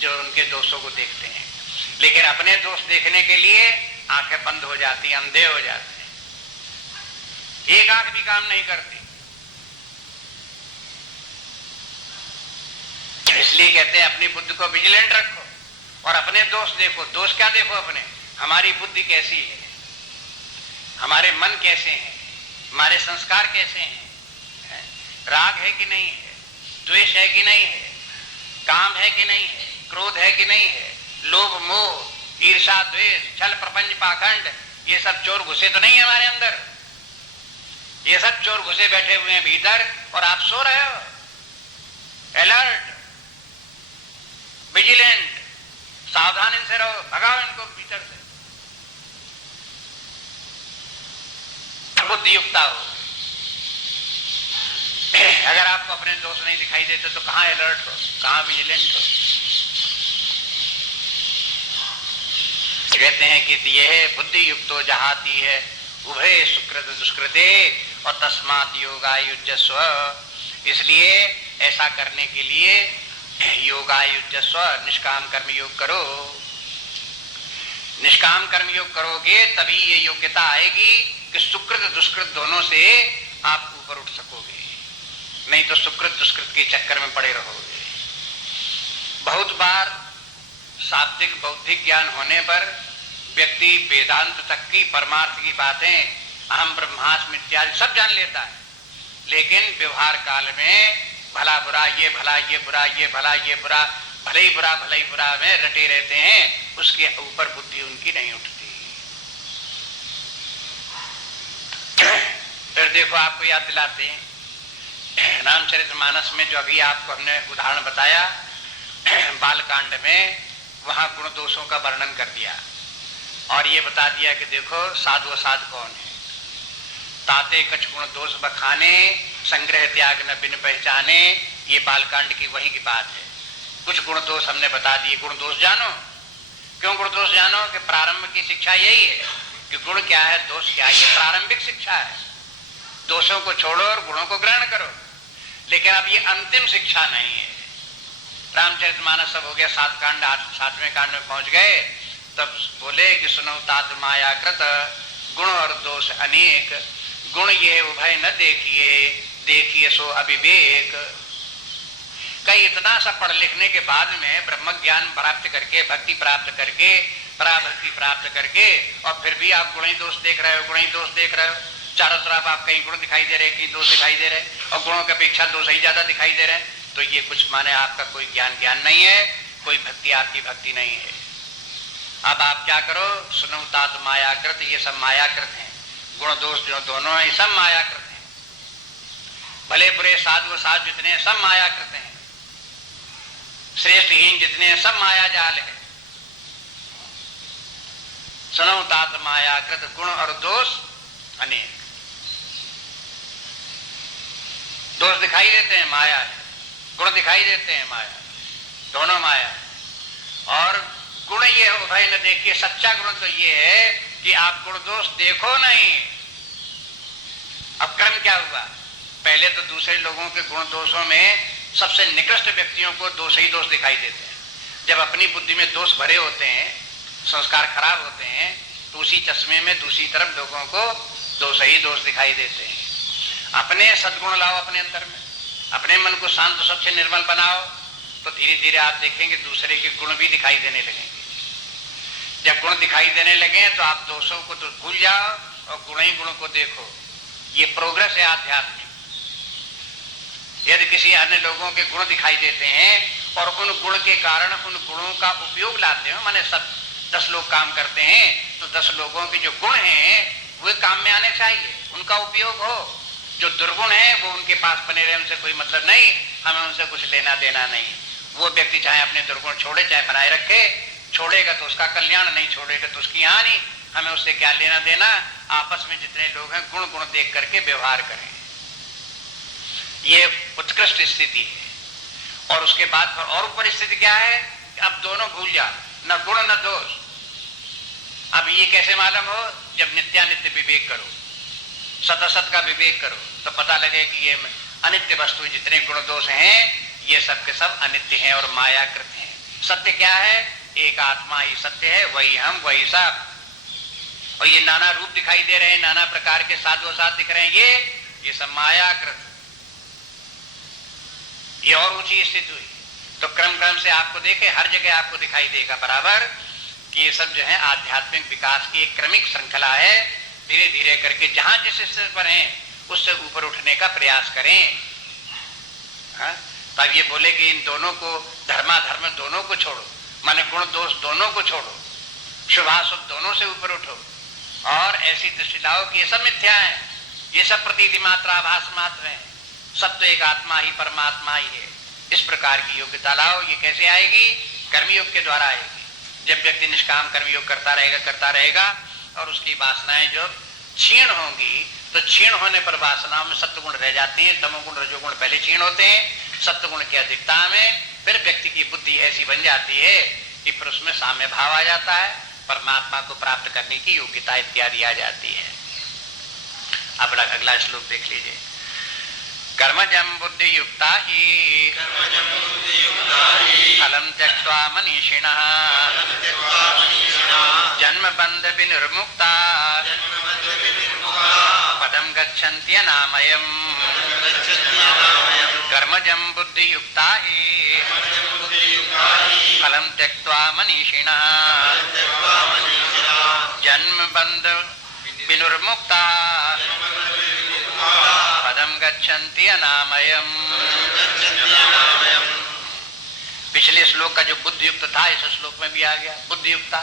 जो उनके दोषों को देखते हैं, लेकिन अपने दोष देखने के लिए आंखें बंद हो जाती, अंधे हो जाते हैं, एक आंख भी काम नहीं करती। इसलिए कहते हैं अपनी बुद्धि को विजिलेंट रखो और अपने दोष देखो। दोष क्या देखो? अपने, हमारी बुद्धि कैसी है, हमारे मन कैसे हैं, हमारे संस्कार कैसे हैं, राग है कि नहीं है, द्वेष है कि नहीं है, काम है कि नहीं है, क्रोध है कि नहीं है, लोभ मोह ईर्षा द्वेष छल प्रपंच पाखंड, ये सब चोर घुसे तो नहीं है हमारे अंदर? ये सब चोर घुसे बैठे हुए हैं भीतर और आप सो रहे हो। अलर्ट, विजिलेंट, सावधान इनसे रहो, भगाओ इनको भीतर से। बुद्धि युक्ता हो। अगर आपको अपने दोष नहीं दिखाई देते तो कहां अलर्ट हो, कहां विजिलेंट हो? कहते हैं कि यह बुद्धि युक्तो जहाती है उभय सुकृत दुष्कृते और तस्मात् योगायुज्यस्व, इसलिए ऐसा करने के लिए योगायुज्यस्व, निष्काम कर्म योग करो। निष्काम कर्म योग करोगे तभी ये योग्यता आएगी कि सुकृत दुष्कृत दोनों से आप ऊपर उठ सकोगे, नहीं तो सुकृत दुष्कृत के चक्कर में पड़े रहोगे। बहुत बार शाब्दिक बौद्धिक ज्ञान होने पर व्यक्ति वेदांत तक की परमार्थ की बातें, अहम ब्रह्मास्मि इत्यादि सब जान लेता है, लेकिन व्यवहार काल में भला बुरा, ये भला ये बुरा, ये भला ये बुरा, भले ही बुरा में रटे रहते हैं, उसके ऊपर बुद्धि उनकी नहीं उठती। फिर देखो, आपको याद दिलाते हैं रामचरितमानस में जो अभी आपको हमने उदाहरण बताया, बालकांड में वहां गुण दोषों का वर्णन कर दिया और ये बता दिया कि देखो साधु असाध कौन है। ताते कछ गुण दोष बखाने, संग्रह त्याग न बिन पहचाने, ये बालकांड की वही की बात है। कुछ गुण दोष हमने बता दिए, गुण दोष जानो। क्यों गुण दोष जानो? कि प्रारंभ की शिक्षा यही है कि गुण क्या है, दोष क्या है, ये प्रारंभिक शिक्षा है। दोषों को छोड़ो और गुणों को ग्रहण करो, लेकिन अब ये अंतिम शिक्षा नहीं है। रामचरितमानस सब हो गया, 7 कांड, 7वें कांड में पहुंच गए, तब बोले कि सुनो तात मायाकृत, गुण और दोष अनेक, गुण ये उभय न देखिए, देखिए सो अविवेक। कई इतना सा पढ़ लिखने के बाद में ब्रह्म ज्ञान प्राप्त करके, भक्ति प्राप्त करके, पराभक्ति प्राप्त करके, और फिर भी आप गुण ही दोष देख रहे हो, गुण ही दोष देख रहे हो। चारों तरफ आप कहीं गुण दिखाई दे रहे, कहीं दोष दिखाई दे रहे, और गुणों की अपेक्षा दोष ही ज्यादा दिखाई दे रहे हैं, तो ये कुछ माने आपका कोई ज्ञान नहीं है, कोई भक्ति आपकी भक्ति नहीं है। अब आप क्या करो, सुनो तात मायाकृत, ये सब मायाकृत हैं, गुण दोष जो दोनों है सब मायाकृत हैं। भले बुरे साधु साध जितने सब मायाकृत हैं, श्रेष्ठहीन जितने सब माया जाल है। सुनो तात मायाकृत, गुण और दोष अनेक। दोष दिखाई देते हैं, माया है, गुण दिखाई देते हैं, माया, दोनों माया है। और गुण ये उभय न देखिए, सच्चा गुण तो ये है कि आप गुण दोष देखो नहीं। अब क्रम क्या हुआ, पहले तो दूसरे लोगों के गुण दोषों में सबसे निकृष्ट व्यक्तियों को दोष ही दोष दिखाई देते हैं। जब अपनी बुद्धि में दोष भरे होते हैं, संस्कार खराब होते हैं, तो उसी चश्मे में दूसरी तरफ लोगों को दोष ही दोष दिखाई देते हैं। अपने सद्गुण लाओ अपने अंदर में, अपने मन को शांत स्वच्छ निर्मल बनाओ, तो धीरे धीरे आप देखेंगे दूसरे के गुण भी दिखाई देने लगेंगे। जब गुण दिखाई देने लगे तो आप दोषों को तो भूल जाओ और गुण ही गुण को देखो। ये प्रोग्रेस है आध्यात्मिक। यदि किसी अन्य लोगों के गुण दिखाई देते हैं और उन गुण के कारण उन गुणों का उपयोग लाते हो, माने सब 10 लोग काम करते हैं तो 10 लोगों के जो गुण हैं वे काम में आने चाहिए, उनका उपयोग हो। जो दुर्गुण है वो उनके पास बने रहे, उनसे कोई मतलब नहीं, हमें उनसे कुछ लेना देना नहीं। वो व्यक्ति चाहे अपने दुर्गुण छोड़े चाहे बनाए रखे, छोड़ेगा तो उसका कल्याण, नहीं छोड़ेगा तो उसकी हानि, हमें उससे क्या लेना देना। आपस में जितने लोग हैं गुण गुण देख करके व्यवहार करें, ये उत्कृष्ट स्थिति है। और उसके बाद और ऊपर स्थिति क्या है, अब दोनों भूल जा, न गुण न दोष। अब ये कैसे मालूम हो, जब नित्यानित्य विवेक करो, सत असत का विवेक करो, तो पता लगे कि ये अनित्य वस्तु जितने गुण दोष हैं ये सब के सब अनित्य हैं और मायाकृत हैं। सत्य क्या है, एक आत्मा ही सत्य है, वही हम वही सब। और ये नाना रूप दिखाई दे रहे हैं, नाना प्रकार के साधु साध दिख रहे हैं, ये सब मायाकृत। ये और ऊंची स्थिति हुई। तो क्रम क्रम से आपको देखे हर जगह आपको दिखाई देगा बराबर कि ये सब जो है आध्यात्मिक विकास की एक क्रमिक श्रृंखला है। धीरे धीरे करके जहां जिस स्तर पर हैं उससे ऊपर उठने का प्रयास करें। तब ये बोले कि इन दोनों को, धर्माधर्म दोनों को छोड़ो, माने गुण दोष दोनों को छोड़ो, शुभाशुभ दोनों से ऊपर उठो और ऐसी दृष्टि लाओ कि ये सब मिथ्या है, ये सब प्रतीति मात्र आभास मात्र है, सब तो एक आत्मा ही परमात्मा ही है। इस प्रकार की योग्यता लाओ। ये कैसे आएगी, कर्मयोग के द्वारा आएगी। जब व्यक्ति निष्काम कर्मयोग करता रहेगा और उसकी वासनाएं जो क्षीण होंगी, तो क्षीण होने पर वासनाओं में सत्वगुण रह जाती है, तमोगुण रजोगुण पहले क्षीण होते हैं। सत्वगुण की अधिकता में फिर व्यक्ति की बुद्धि ऐसी बन जाती है कि फिर उसमें साम्य भाव आ जाता है, परमात्मा को प्राप्त करने की योग्यता इत्यादि आ जाती है। अब अगला श्लोक देख लीजिए। कर्मजं बुद्धियुक्ता हि फलं त्यक्त्वा मनीषिणः जन्मबन्ध विनिर्मुक्ता पदं गच्छन्ति अनामयम्। कर्मजं बुद्धियुक्ता हि फलं त्यक्त्वा मनीषिणः जन्मबन्ध विनिर्मुक्ता पदम गच्छन्ति अनामयम्। पिछले श्लोक का जो बुद्धियुक्त था इस श्लोक में भी आ गया बुद्धियुक्ता।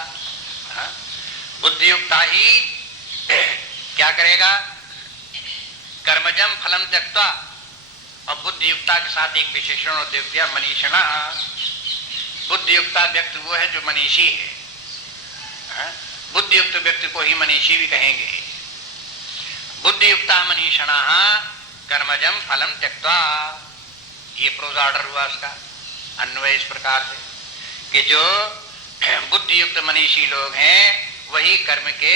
बुद्धियुक्ता ही क्या करेगा? कर्मजम फलम त्यक्त्वा, और बुद्धियुक्ता के साथ एक विशेषण और दे दिया मनीषिणा। बुद्धियुक्ता व्यक्ति वो है जो मनीषी है। बुद्धियुक्त व्यक्ति को ही मनीषी भी कहेंगे। बुद्धियुक्ता मनीषिणा कर्मजम फलम त्यक्त्वा, ये प्रोज ऑर्डर हुआ उसका अन्वय इस प्रकार से कि जो बुद्धियुक्त मनीषी लोग हैं वही कर्म के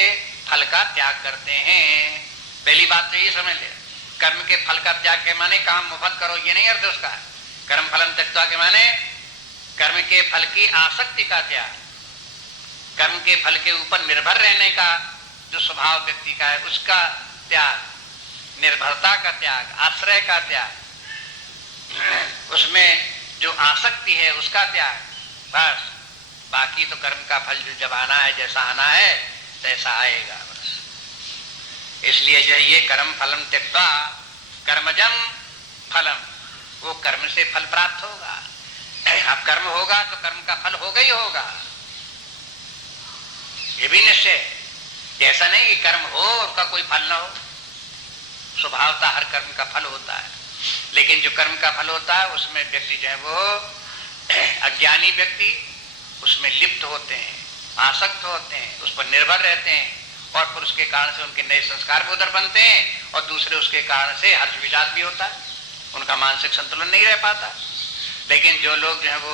फल का त्याग करते हैं। पहली बात तो ये समझ ले, कर्म के फल का त्याग के माने काम मुफ्त करो ये नहीं अर्थ उसका। कर्म फलम त्यक्त्वा के माने कर्म के फल की आसक्ति का त्याग, कर्म के फल के ऊपर निर्भर रहने का जो स्वभाव व्यक्ति का है उसका त्याग, निर्भरता का त्याग, आश्रय का त्याग, उसमें जो आसक्ति है उसका त्याग। बस बाकी तो कर्म का फल जो जब आना है, जैसा आना है तैसा आएगा बस। इसलिए जो ये कर्म फलम त्यक्त्वा, कर्मजम फलम, वो कर्म से फल प्राप्त होगा। अब कर्म होगा तो कर्म का फल होगा ही होगा, ये भी निश्चय। ऐसा नहीं कि कर्म हो और उसका कोई फल ना हो। स्वभावतः हर कर्म का फल होता है, लेकिन जो कर्म का फल होता है उसमें व्यक्ति जो है वो अज्ञानी व्यक्ति उसमें लिप्त होते हैं, आसक्त होते हैं, उस पर निर्भर रहते हैं, और फिर उसके कारण से उनके नए संस्कार भी उधर बनते हैं, और दूसरे उसके कारण से हर्ष विषाद भी होता है, उनका मानसिक संतुलन नहीं रह पाता। लेकिन जो लोग जो है वो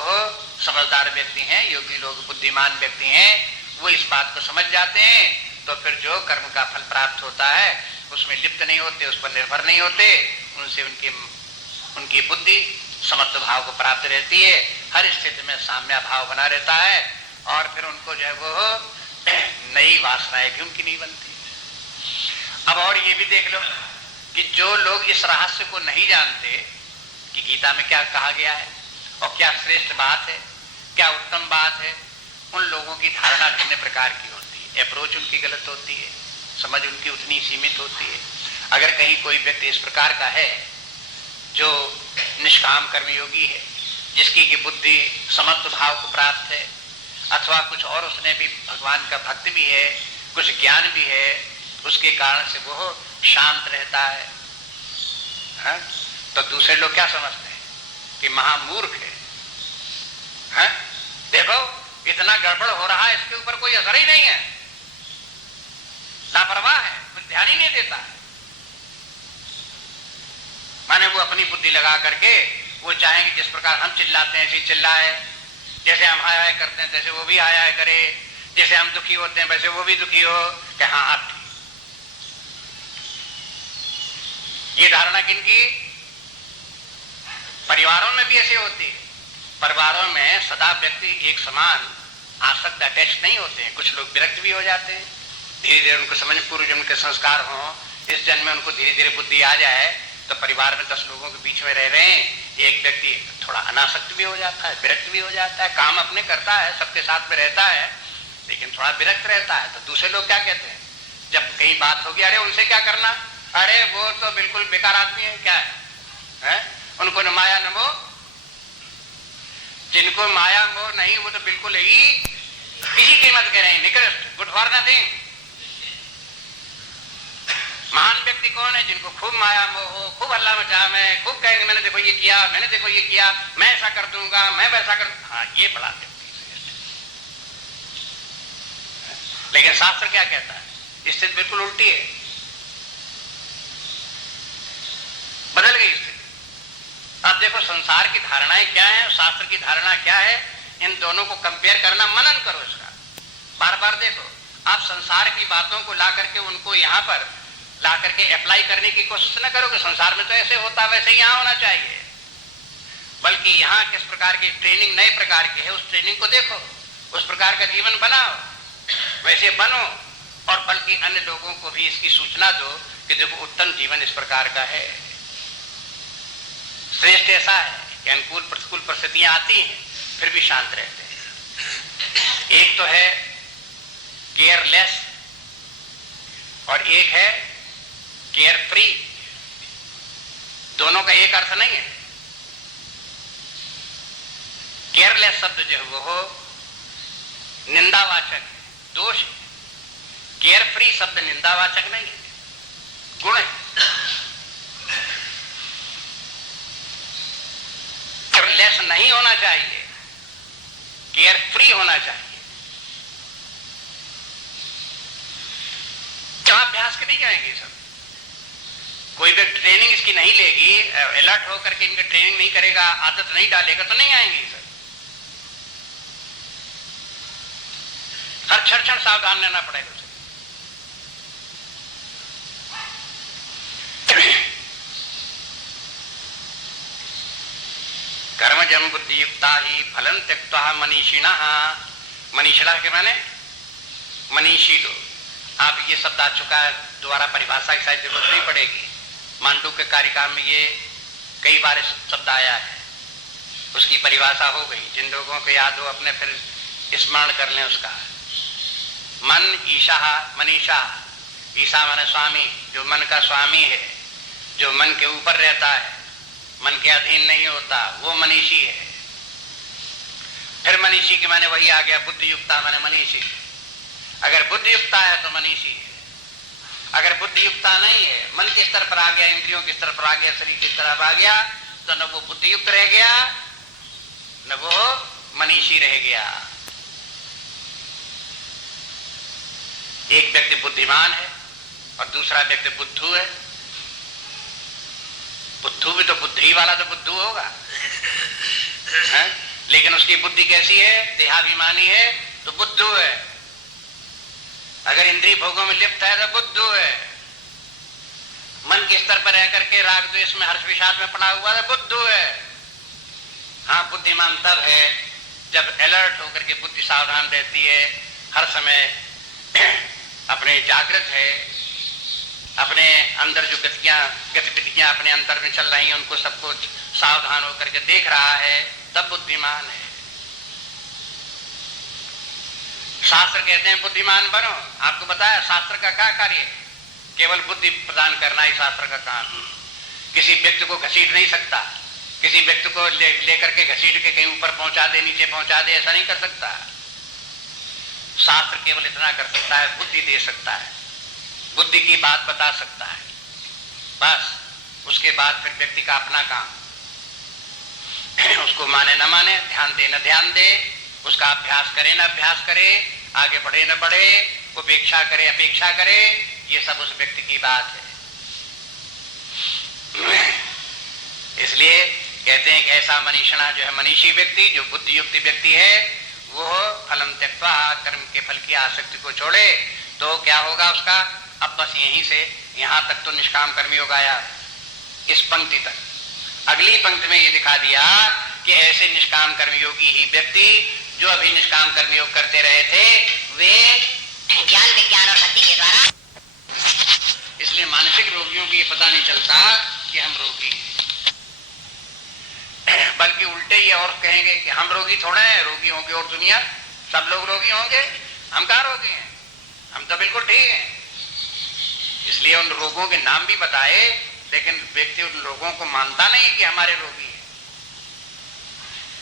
समझदार व्यक्ति हैं, योगी लोग, बुद्धिमान व्यक्ति हैं, वो इस बात को समझ जाते हैं, तो फिर जो कर्म का फल प्राप्त होता है उसमें लिप्त नहीं होते, उस पर निर्भर नहीं होते, उनसे उनकी बुद्धि समत्व भाव को प्राप्त रहती है, हर स्थिति में साम्य भाव बना रहता है, और फिर उनको जो है वो नई वासनाएं भी उनकी नहीं बनती। अब और ये भी देख लो कि जो लोग इस रहस्य को नहीं जानते कि गीता में क्या कहा गया है और क्या श्रेष्ठ बात है, क्या उत्तम बात है, उन लोगों की धारणा भिन्न प्रकार की होती है, अप्रोच उनकी गलत होती है, समझ उनकी उतनी सीमित होती है। अगर कहीं कोई व्यक्ति इस प्रकार का है जो निष्काम कर्मयोगी है, जिसकी की बुद्धि समत्व भाव को प्राप्त है, अथवा कुछ और उसने भी भगवान का भक्त भी है, कुछ ज्ञान भी है, उसके कारण से वो शांत रहता है, तो दूसरे लोग क्या समझते हैं कि महामूर्ख है। देखो इतना गड़बड़ हो रहा है, इसके ऊपर कोई असर ही नहीं है, लापरवाह है, कुछ ध्यान ही नहीं देता है। माने वो अपनी बुद्धि लगा करके वो चाहेंगे जिस प्रकार हम चिल्लाते हैं ऐसे चिल्लाए, जैसे हम हाय हाय करते हैं तैसे वो भी हाय हाय करे, जैसे हम दुखी होते हैं वैसे वो भी दुखी हो कि हाँ आप। ये धारणा किनकी? परिवारों में भी ऐसे होती है। परिवारों में सदा व्यक्ति एक समान आसक्त अटैच नहीं होते हैं, कुछ लोग विरक्त भी हो जाते हैं। धीरे धीरे उनको समझ, पूर्व जन्म के संस्कार हो, इस जन्म में उनको धीरे धीरे बुद्धि आ जाए, तो परिवार में 10 लोगों के बीच में रह रहे हैं, एक व्यक्ति थोड़ा अनासक्त भी हो जाता है, विरक्त भी हो जाता है, काम अपने करता है, सबके साथ में रहता है, लेकिन थोड़ा विरक्त रहता है। तो दूसरे लोग क्या कहते हैं जब कहीं बात होगी, अरे उनसे क्या करना, अरे वो तो बिल्कुल बेकार आदमी है, क्या है? उनको न माया न मोह, जिनको माया मोह नहीं वो तो बिल्कुल ही किसी कीमत के नहीं, निकृष्ट, गुड फॉर नथिंग। महान व्यक्ति कौन है? जिनको खूब माया मोह हो, खूब हल्ला मचा में, खूब कहेंगे मैंने देखो ये किया, मैंने देखो ये किया, मैं ऐसा कर दूंगा, मैं वैसा कर, हाँ ये बड़ा व्यक्ति। लेकिन शास्त्र क्या कहता है? स्थिति बिल्कुल उल्टी है, बदल गई स्थिति। अब देखो संसार की धारणाएं क्या है, शास्त्र की धारणा क्या है, इन दोनों को कंपेयर करना, मनन करो इसका, बार बार देखो। आप संसार की बातों को ला करके उनको यहाँ पर ला करके अप्लाई करने की कोशिश न करो कि संसार में तो ऐसे होता वैसे यहाँ होना चाहिए, बल्कि यहाँ किस प्रकार की ट्रेनिंग नए प्रकार की है उस ट्रेनिंग को देखो, उस प्रकार का जीवन बनाओ, वैसे बनो, और बल्कि अन्य लोगों को भी इसकी सूचना दो कि देखो उत्तम जीवन इस प्रकार का है। श्रेष्ठ ऐसा है कि अनुकूल प्रतिकूल परिस्थितियां आती हैं फिर भी शांत रहते हैं। एक तो है केयरलेस और एक है केयर फ्री। दोनों का एक अर्थ नहीं है। केयरलेस शब्द जो है वो निंदावाचक है, दोष है। केयर फ्री शब्द निंदावाचक नहीं है, गुण है। केयरलेस नहीं होना चाहिए, केयर फ्री होना चाहिए। क्या अभ्यास के नहीं जाएंगे सब? कोई भी ट्रेनिंग इसकी नहीं लेगी, अलर्ट होकर के इनकी ट्रेनिंग नहीं करेगा, आदत नहीं डालेगा तो नहीं आएंगे सब। हर क्षण सावधान रहना पड़ेगा उसे। कर्मजम बुद्धि युक्ता ही फलं त्यक्त्वा मनीषिणः। मनीषिणा के माने मनीषी लोग। आप ये शब्द आ चुका है, दोबारा परिभाषा की शायद जरूरत नहीं पड़ेगी। मांडुक्य कारिका में ये कई बार शब्द आया है, उसकी परिभाषा हो गई। जिन लोगों को याद हो अपने फिर स्मरण कर लें उसका। मन ईशा मनीषा। ईशा माने स्वामी, जो मन का स्वामी है, जो मन के ऊपर रहता है, मन के अधीन नहीं होता, वो मनीषी है। फिर मनीषी के माने वही आ गया बुद्धि युक्ता माने मनीषी। अगर बुद्धि युक्ता है तो मनीषी है, अगर बुद्धि युक्ता नहीं है, मन के स्तर पर आ गया, इंद्रियों के स्तर पर आ गया, शरीर के स्तर पर आ गया, तो न वो बुद्धि युक्त रह गया न वो मनीषी रह गया। एक व्यक्ति बुद्धिमान है और दूसरा व्यक्ति बुद्धू है। बुद्धू भी तो बुद्धि वाला तो बुद्धू होगा है? लेकिन उसकी बुद्धि कैसी है? देहाभिमानी है तो बुद्धू है। अगर इंद्रिय भोगों में लिप्त है तो बुद्धू है। मन के स्तर पर रह करके राग द्वेष में हर्ष विषाद में पड़ा हुआ है, बुद्धू है। हाँ, बुद्धिमान तब है जब अलर्ट होकर के बुद्धि सावधान रहती है, हर समय अपने जागृत है, अपने अंदर जो गतिविधियां अपने अंतर में चल रही हैं उनको सबको सावधान होकर के देख रहा है, तब बुद्धिमान है। शास्त्र कहते हैं बुद्धिमान बनो। आपको बताया शास्त्र का क्या कार्य है? केवल बुद्धि प्रदान करना ही शास्त्र का काम है। किसी व्यक्ति को घसीट नहीं सकता, किसी व्यक्ति को लेकर के घसीट के कहीं ऊपर पहुंचा दे, नीचे पहुंचा दे, ऐसा नहीं कर सकता। शास्त्र केवल इतना कर सकता है, बुद्धि दे सकता है, बुद्धि की बात बता सकता है, बस। उसके बाद फिर व्यक्ति का अपना काम, उसको माने न माने, ध्यान दे न ध्यान दे, उसका अभ्यास करे न अभ्यास करे, आगे बढ़े न बढ़े, उपेक्षा करे अपेक्षा करे, ये सब उस व्यक्ति की बात है। इसलिए कहते हैं कि ऐसा मनीषणा जो है मनीषी व्यक्ति, जो बुद्धि युक्त व्यक्ति है, वो फलम त्यक्त्वा, कर्म के फल की आसक्ति को छोड़े तो क्या होगा उसका? अब बस यहीं से यहां तक तो निष्काम कर्मयोग आया, इस पंक्ति तक। अगली पंक्ति में ये दिखा दिया कि ऐसे निष्काम कर्मयोगी ही व्यक्ति जो अभी निष्काम कर्मयोग करते रहे थे, वे ज्ञान विज्ञान और भक्ति के द्वारा, इसलिए मानसिक रोगियों को ये पता नहीं चलता कि हम रोगी हैं, बल्कि उल्टे ये और कहेंगे कि हम रोगी थोड़े हैं, रोगी होंगे और दुनिया सब लोग रोगी होंगे, हम कहाँ रोगी हैं, हम तो बिल्कुल ठीक हैं। इसलिए उन रोगों के नाम भी बताए, लेकिन व्यक्ति उन लोगों को मानता नहीं कि हमारे रोगी हैं।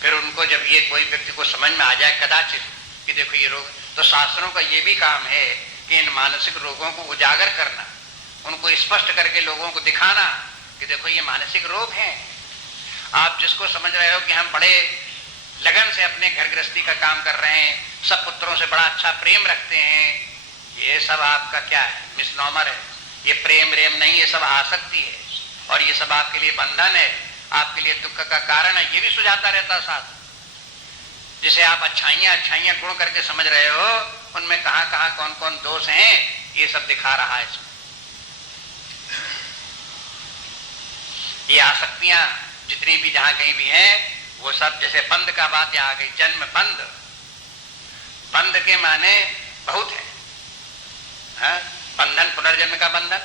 फिर उनको जब ये कोई व्यक्ति को समझ में आ जाए कदाचित कि देखो ये रोग, तो शास्त्रों का ये भी काम है कि इन मानसिक रोगों को उजागर करना, उनको स्पष्ट करके लोगों को दिखाना कि देखो ये मानसिक रोग हैं। आप जिसको समझ रहे हो कि हम बड़े लगन से अपने घर गृहस्थी का काम कर रहे हैं, सब पुत्रों से बड़ा अच्छा प्रेम रखते हैं, ये सब आपका क्या है? मिसनोमर है। ये प्रेम रेम नहीं, ये सब आसक्ति है, और ये सब आपके लिए बंधन है, आपके लिए दुख का कारण है। ये भी सुझाता रहता साथ। जिसे आप अच्छाइयां गुण करके समझ रहे हो, उनमें कहां कहां कौन कौन दोष हैं, ये सब दिखा रहा है इसमें। ये आसक्तियां जितनी भी जहां कहीं भी हैं वो सब, जैसे बंध का बात यहाँ आ गई, जन्म बंध, बंध के माने बहुत है, हाँ? बंधन, पुनर्जन्म का बंधन,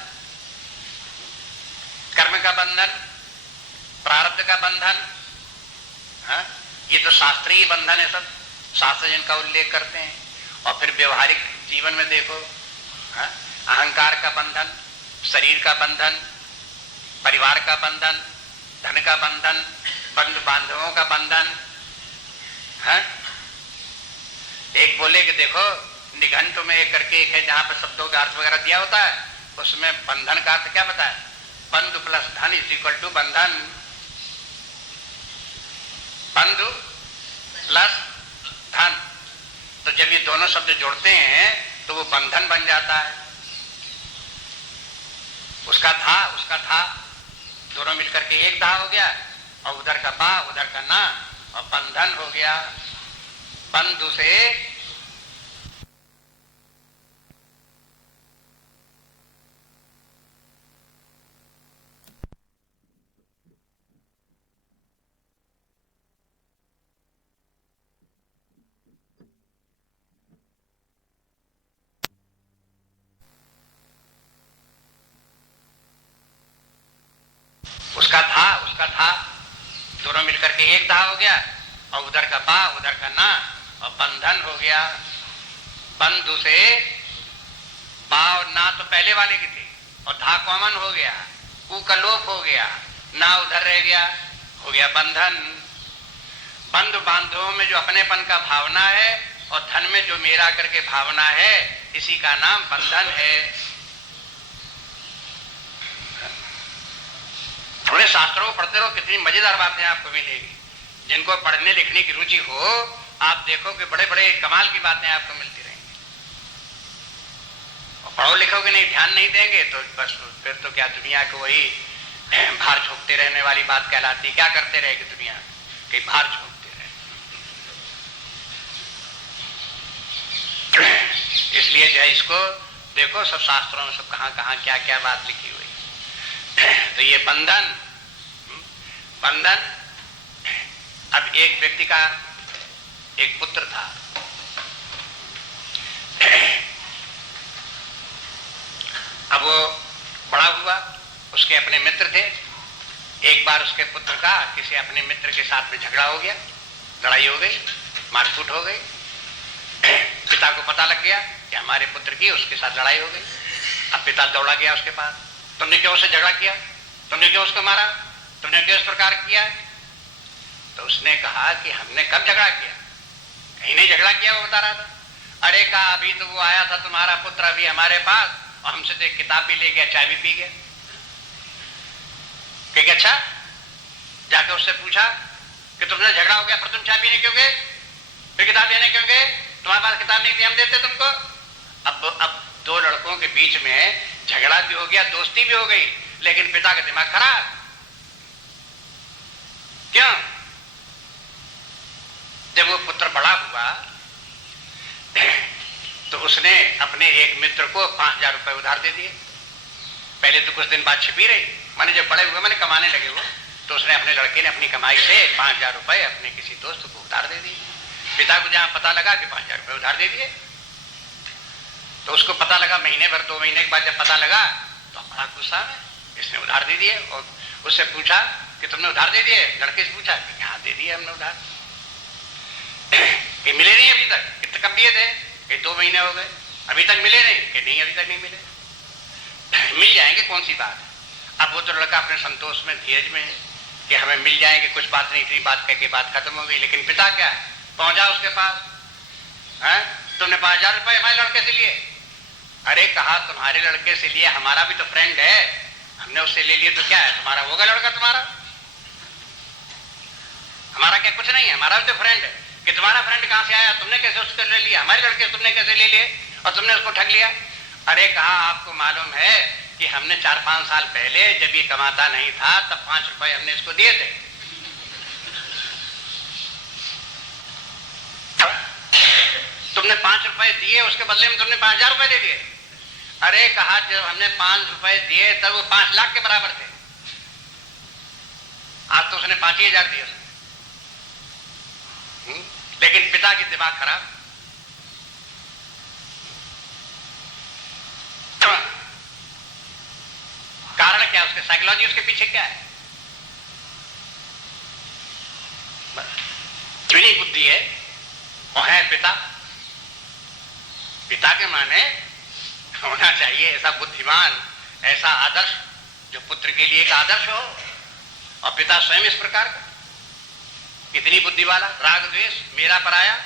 कर्म का बंधन, प्रारब्ध का बंधन, हाँ? ये तो शास्त्रीय बंधन है सब, शास्त्र जिनका उल्लेख करते हैं। और फिर व्यवहारिक जीवन में देखो, हाँ? अहंकार का बंधन, शरीर का बंधन, परिवार का बंधन, धन का बंधन, बंधु बांधवों का बंधन, है? एक बोले कि देखो निघंटु में एक करके एक है जहां पर शब्दों का अर्थ वगैरह दिया होता है, उसमें बंधन का अर्थ क्या बताया? बंधु प्लस धन इज इक्वल टू बंधन। बंधु प्लस धन, तो जब ये दोनों शब्द जोड़ते हैं तो वो बंधन बन जाता है। उसका था दोनों मिलकर के एक धा हो गया, और उधर का बा उधर का ना, और बंधन हो गया। बंधु से उसका था दोनों मिलकर के एक धा हो गया, और उधर का बा उधर का ना, और बंधन हो गया। बंधु से बा और ना तो पहले वाले की थी, और धा कॉमन हो गया, ऊ का लोप हो गया, ना उधर रह गया, हो गया बंधन। बंधु बांधवों में जो अपनेपन का भावना है और धन में जो मेरा करके भावना है, इसी का नाम बंधन है। थोड़े शास्त्रों को पढ़ते रहो, कितनी मजेदार बातें आपको मिलेगी। जिनको पढ़ने लिखने की रुचि हो, आप देखो कि बड़े बड़े कमाल की बातें आपको मिलती रहेंगी। और पढ़ो लिखोगे नहीं, ध्यान नहीं देंगे, तो बस फिर तो क्या दुनिया को वही भार झोंकते रहने वाली बात कहलाती। क्या करते रहेगी दुनिया कि भार झोंकते रहे। इसलिए जो है इसको देखो, सब शास्त्रों में सब कहां कहां क्या क्या बात लिखी हुई। तो ये बंधन, अब एक व्यक्ति का एक पुत्र था, अब वो बड़ा हुआ, उसके अपने मित्र थे। एक बार उसके पुत्र का किसी अपने मित्र के साथ में झगड़ा हो गया, लड़ाई हो गई, मारकूट हो गई। पिता को पता लग गया कि हमारे पुत्र की उसके साथ लड़ाई हो गई। अब पिता दौड़ा गया उसके पास, तुमने क्यों उससे झगड़ा किया, तुमने क्यों उसको मारा, तुमने क्यों इस प्रकार किया? तो उसने कहा कि हमने कब झगड़ा किया, कहीं नहीं झगड़ा किया। वो बता रहा था। अरे कहा अभी तो वो आया था तुम्हारा पुत्र अभी हमारे पास, और हमसे तो एक किताब भी ले गया, चाय भी पी गया। कि अच्छा, जाके उससे पूछा कि तुमने झगड़ा हो गया, फिर तुम चाय पीने क्यों गए, फिर किताब लेने क्यों गए, तुम्हारे पास किताब नहीं थी, हम देते तुमको। अब दो लड़कों के बीच में झगड़ा भी हो गया, दोस्ती भी हो गई, लेकिन पिता का दिमाग खराब। क्यों? जब वो पुत्र बड़ा हुआ तो उसने अपने एक मित्र को 5,000 रुपए उधार दे दिए। पहले तो कुछ दिन बाद छिपी रही, माने जब बड़े हुए, माने कमाने लगे वो, तो उसने अपने लड़के ने अपनी कमाई से 5,000 रुपए अपने किसी दोस्त को उधार दे दिए। पिता को जहां पता लगा कि 5,000 रुपए उधार दे दिए, तो उसको पता लगा महीने भर, 2 महीने के बाद जब पता लगा तो बड़ा गुस्सा है, इसने उधार दे दिए। और उससे पूछा कि तुमने उधार दे दिए, लड़के से पूछा कि हाँ दे दिए हमने उधार। कि मिले नहीं अभी तक, कितने कब दिए थे, कि 2 महीने हो गए, अभी तक मिले नहीं, कि नहीं अभी तक नहीं मिले। मिल जाएंगे, कौन सी बात है। अब वो तो लड़का अपने संतोष में, धीरज में है कि हमें मिल जाएंगे, कुछ बात नहीं, इतनी बात कह के बात खत्म हो गई। लेकिन पिता क्या है, पहुंचा उसके पास, है तुमने 5,000 रुपए हमारे लड़के से लिए। अरे कहा तुम्हारे लड़के से लिए, हमारा भी तो फ्रेंड है, हमने उससे ले लिए तो क्या है, तुम्हारा होगा लड़का तुम्हारा, हमारा क्या कुछ नहीं है, हमारा भी तो फ्रेंड है। कि तुम्हारा फ्रेंड कहां से आया, तुमने कैसे उसको ले लिया, हमारे लड़के तुमने कैसे ले लिए और तुमने उसको ठग लिया। अरे कहा आपको मालूम है कि हमने 4-5 साल पहले जब ये कमाता नहीं था तब 5 रुपए हमने इसको दिए थे। तुमने 5 रुपए दिए, उसके बदले में तुमने 5,000 रुपए दे दिए। अरे कहा जब हमने 5 रुपए दिए तब वो 5 लाख के बराबर थे। आज तो उसने 5,000 दिए उसने, लेकिन पिता की दिमाग खराब। कारण क्या, उसके साइकोलॉजी उसके पीछे क्या है? चुनी बुद्धि है और है पिता। पिता के माने होना चाहिए ऐसा बुद्धिमान, ऐसा आदर्श जो पुत्र के लिए एक आदर्श हो, और पिता स्वयं इस प्रकार का, इतनी बुद्धि वाला, राग द्वेष, मेरा पराया।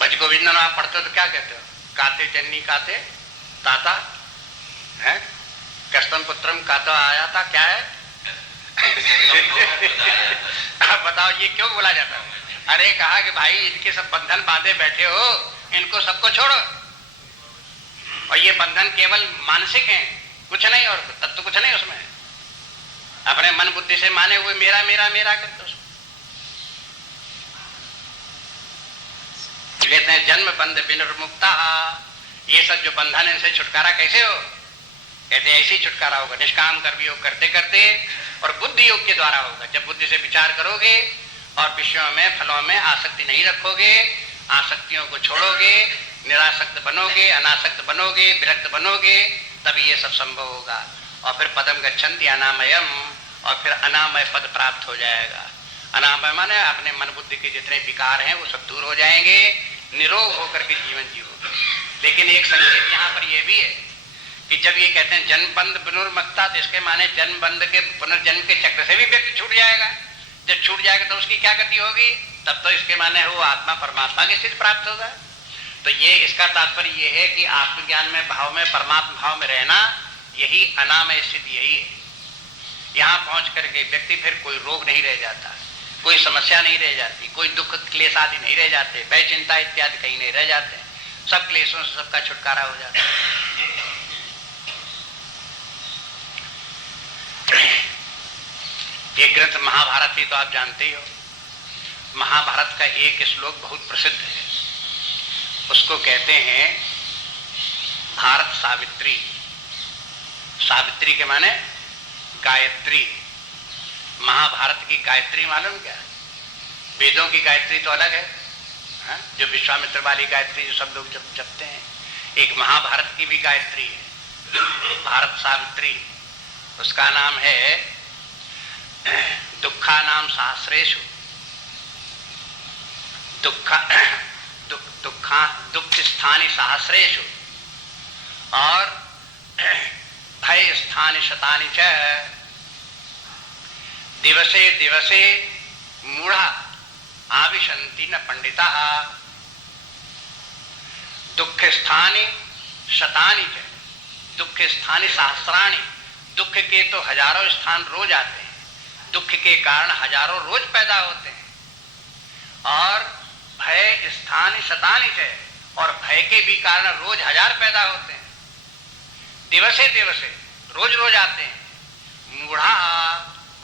भज गोविंदन आप पढ़ते हो तो क्या कहते हो? काते जन्नी काते ताता है, कस्तम पुत्रम काता आया था, क्या है? आप बताओ ये क्यों बोला जाता है? अरे कहा कि भाई इनके सब बंधन बांधे बैठे हो, इनको सबको छोड़ो। और ये बंधन केवल मानसिक हैं, कुछ नहीं, और तत्व कुछ नहीं उसमें। अपने मन बुद्धि से माने हुए मेरा मेरा मेरा करते उसमें। कहते हैं जन्म बंध विनिर्मुक्ता, ये सब जो बंधन, इनसे छुटकारा कैसे हो? कहते हैं ऐसे ही छुटकारा होगा निष्काम कर्म योग करते करते, और बुद्धि योग के द्वारा होगा। जब बुद्धि से विचार करोगे और विषयों में, फलों में आसक्ति नहीं रखोगे, आसक्तियों को छोड़ोगे, निरासक्त बनोगे, अनासक्त बनोगे, विरक्त बनोगे, तब ये सब संभव होगा। और फिर पदम गच्छन्ति अनामयम, और फिर अनामय पद प्राप्त हो जाएगा। अनामय माने अपने मन बुद्धि के जितने विकार हैं वो सब दूर हो जाएंगे, निरोग होकर के जीवन जियोगे। लेकिन एक संकेत यहाँ पर यह भी है कि जब ये कहते हैं जन्म बंध पुनर्मुक्ता, तो इसके माने जन्म बंध के पुनर्जन्म के चक्र से भी व्यक्ति छूट जाएगा। जब छूट जाएगा तो उसकी क्या गति होगी? तब तो इसके माने वो आत्मा परमात्मा की स्थिति प्राप्त होगा। तो ये इसका तात्पर्य ये है कि आत्मज्ञान में, भाव में, परमात्मा भाव में रहना, यही अनामय स्थिति यही है। यहाँ पहुंच करके व्यक्ति फिर कोई रोग नहीं रह जाता, कोई समस्या नहीं रह जाती, कोई दुख क्लेश आदि नहीं रह जाते, भय चिंता इत्यादि कहीं नहीं रह जाते, सब क्लेशों से सबका छुटकारा हो जाता है। ये ग्रंथ महाभारत ही तो आप जानते ही हो। महाभारत का एक श्लोक बहुत प्रसिद्ध है, उसको कहते हैं भारत सावित्री। सावित्री के माने गायत्री। महाभारत की गायत्री मालूम क्या? वेदों की गायत्री तो अलग है, हा? जो विश्वामित्र वाली गायत्री जो सब लोग जपते हैं, एक महाभारत की भी गायत्री है, भारत सावित्री। उसका नाम है दुखा नाम सहस्रेषु, दुख स्थानी सहस्रेषु, और भय स्थानी शतानि च, दिवसे दिवसे मूढ़ा आविशन्ति न पंडिता, दुख स्थानी शतानि च, दुख स्थानी सहस्राणि। दुख के तो हजारों स्थान रोज आते हैं, दुख के कारण हजारों रोज पैदा होते हैं, और भय स्थानी शतानि च, और भय के भी कारण रोज हजार पैदा होते हैं। दिवसे दिवसे रोज रोज आते हैं। मूढ़ा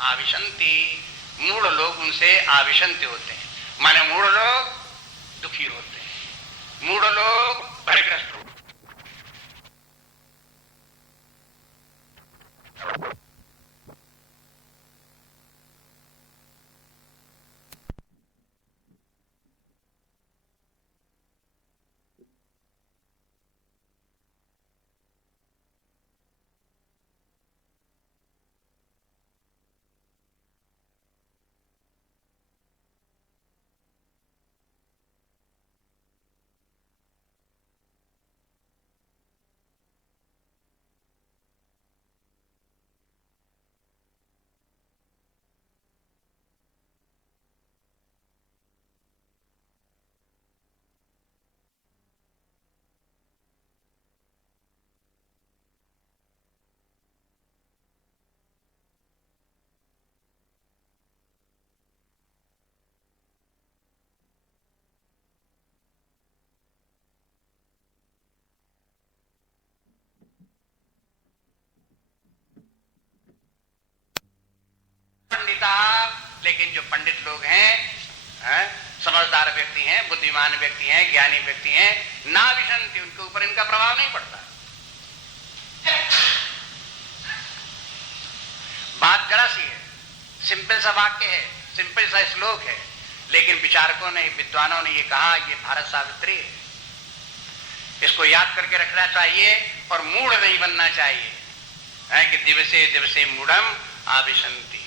आविशन्ति, मूढ़ लोग उनसे आविशन्ति होते हैं, माने मूढ़ लोग दुखी होते हैं, मूढ़ लोग भयग्रस्त होते हैं। लेकिन जो पंडित लोग हैं, समझदार व्यक्ति हैं, बुद्धिमान व्यक्ति हैं, ज्ञानी व्यक्ति हैं, ना विशंति, उनके ऊपर इनका प्रभाव नहीं पड़ता। बात जरा सी है, सिंपल सा वाक्य है, सिंपल सा श्लोक है, लेकिन विचारकों ने, विद्वानों ने ये कहा ये भारत सावित्री है। इसको याद करके रखना चाहिए और मूढ़ नहीं बनना चाहिए है कि दिवसे दिवसे मूढ़म आविशंति।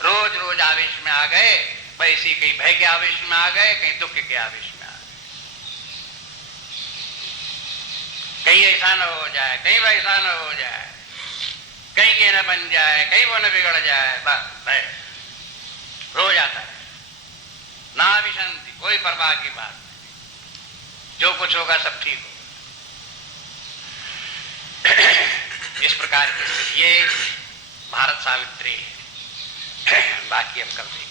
रोज रोज आवेश में आ गए, वैसे कहीं भय के आवेश में आ गए, कहीं दुख के आवेश में आ गए, कहीं ऐसा न हो जाए, कहीं वैसा न हो जाए, कहीं ये न बन जाए, कहीं वो न बिगड़ जाए, बस भय रोज आता है। ना विशंति, कोई परवाह की बात नहीं, जो कुछ होगा सब ठीक होगा। इस प्रकार की ये भारत सावित्री है। बाकी अब कल देखेंगे।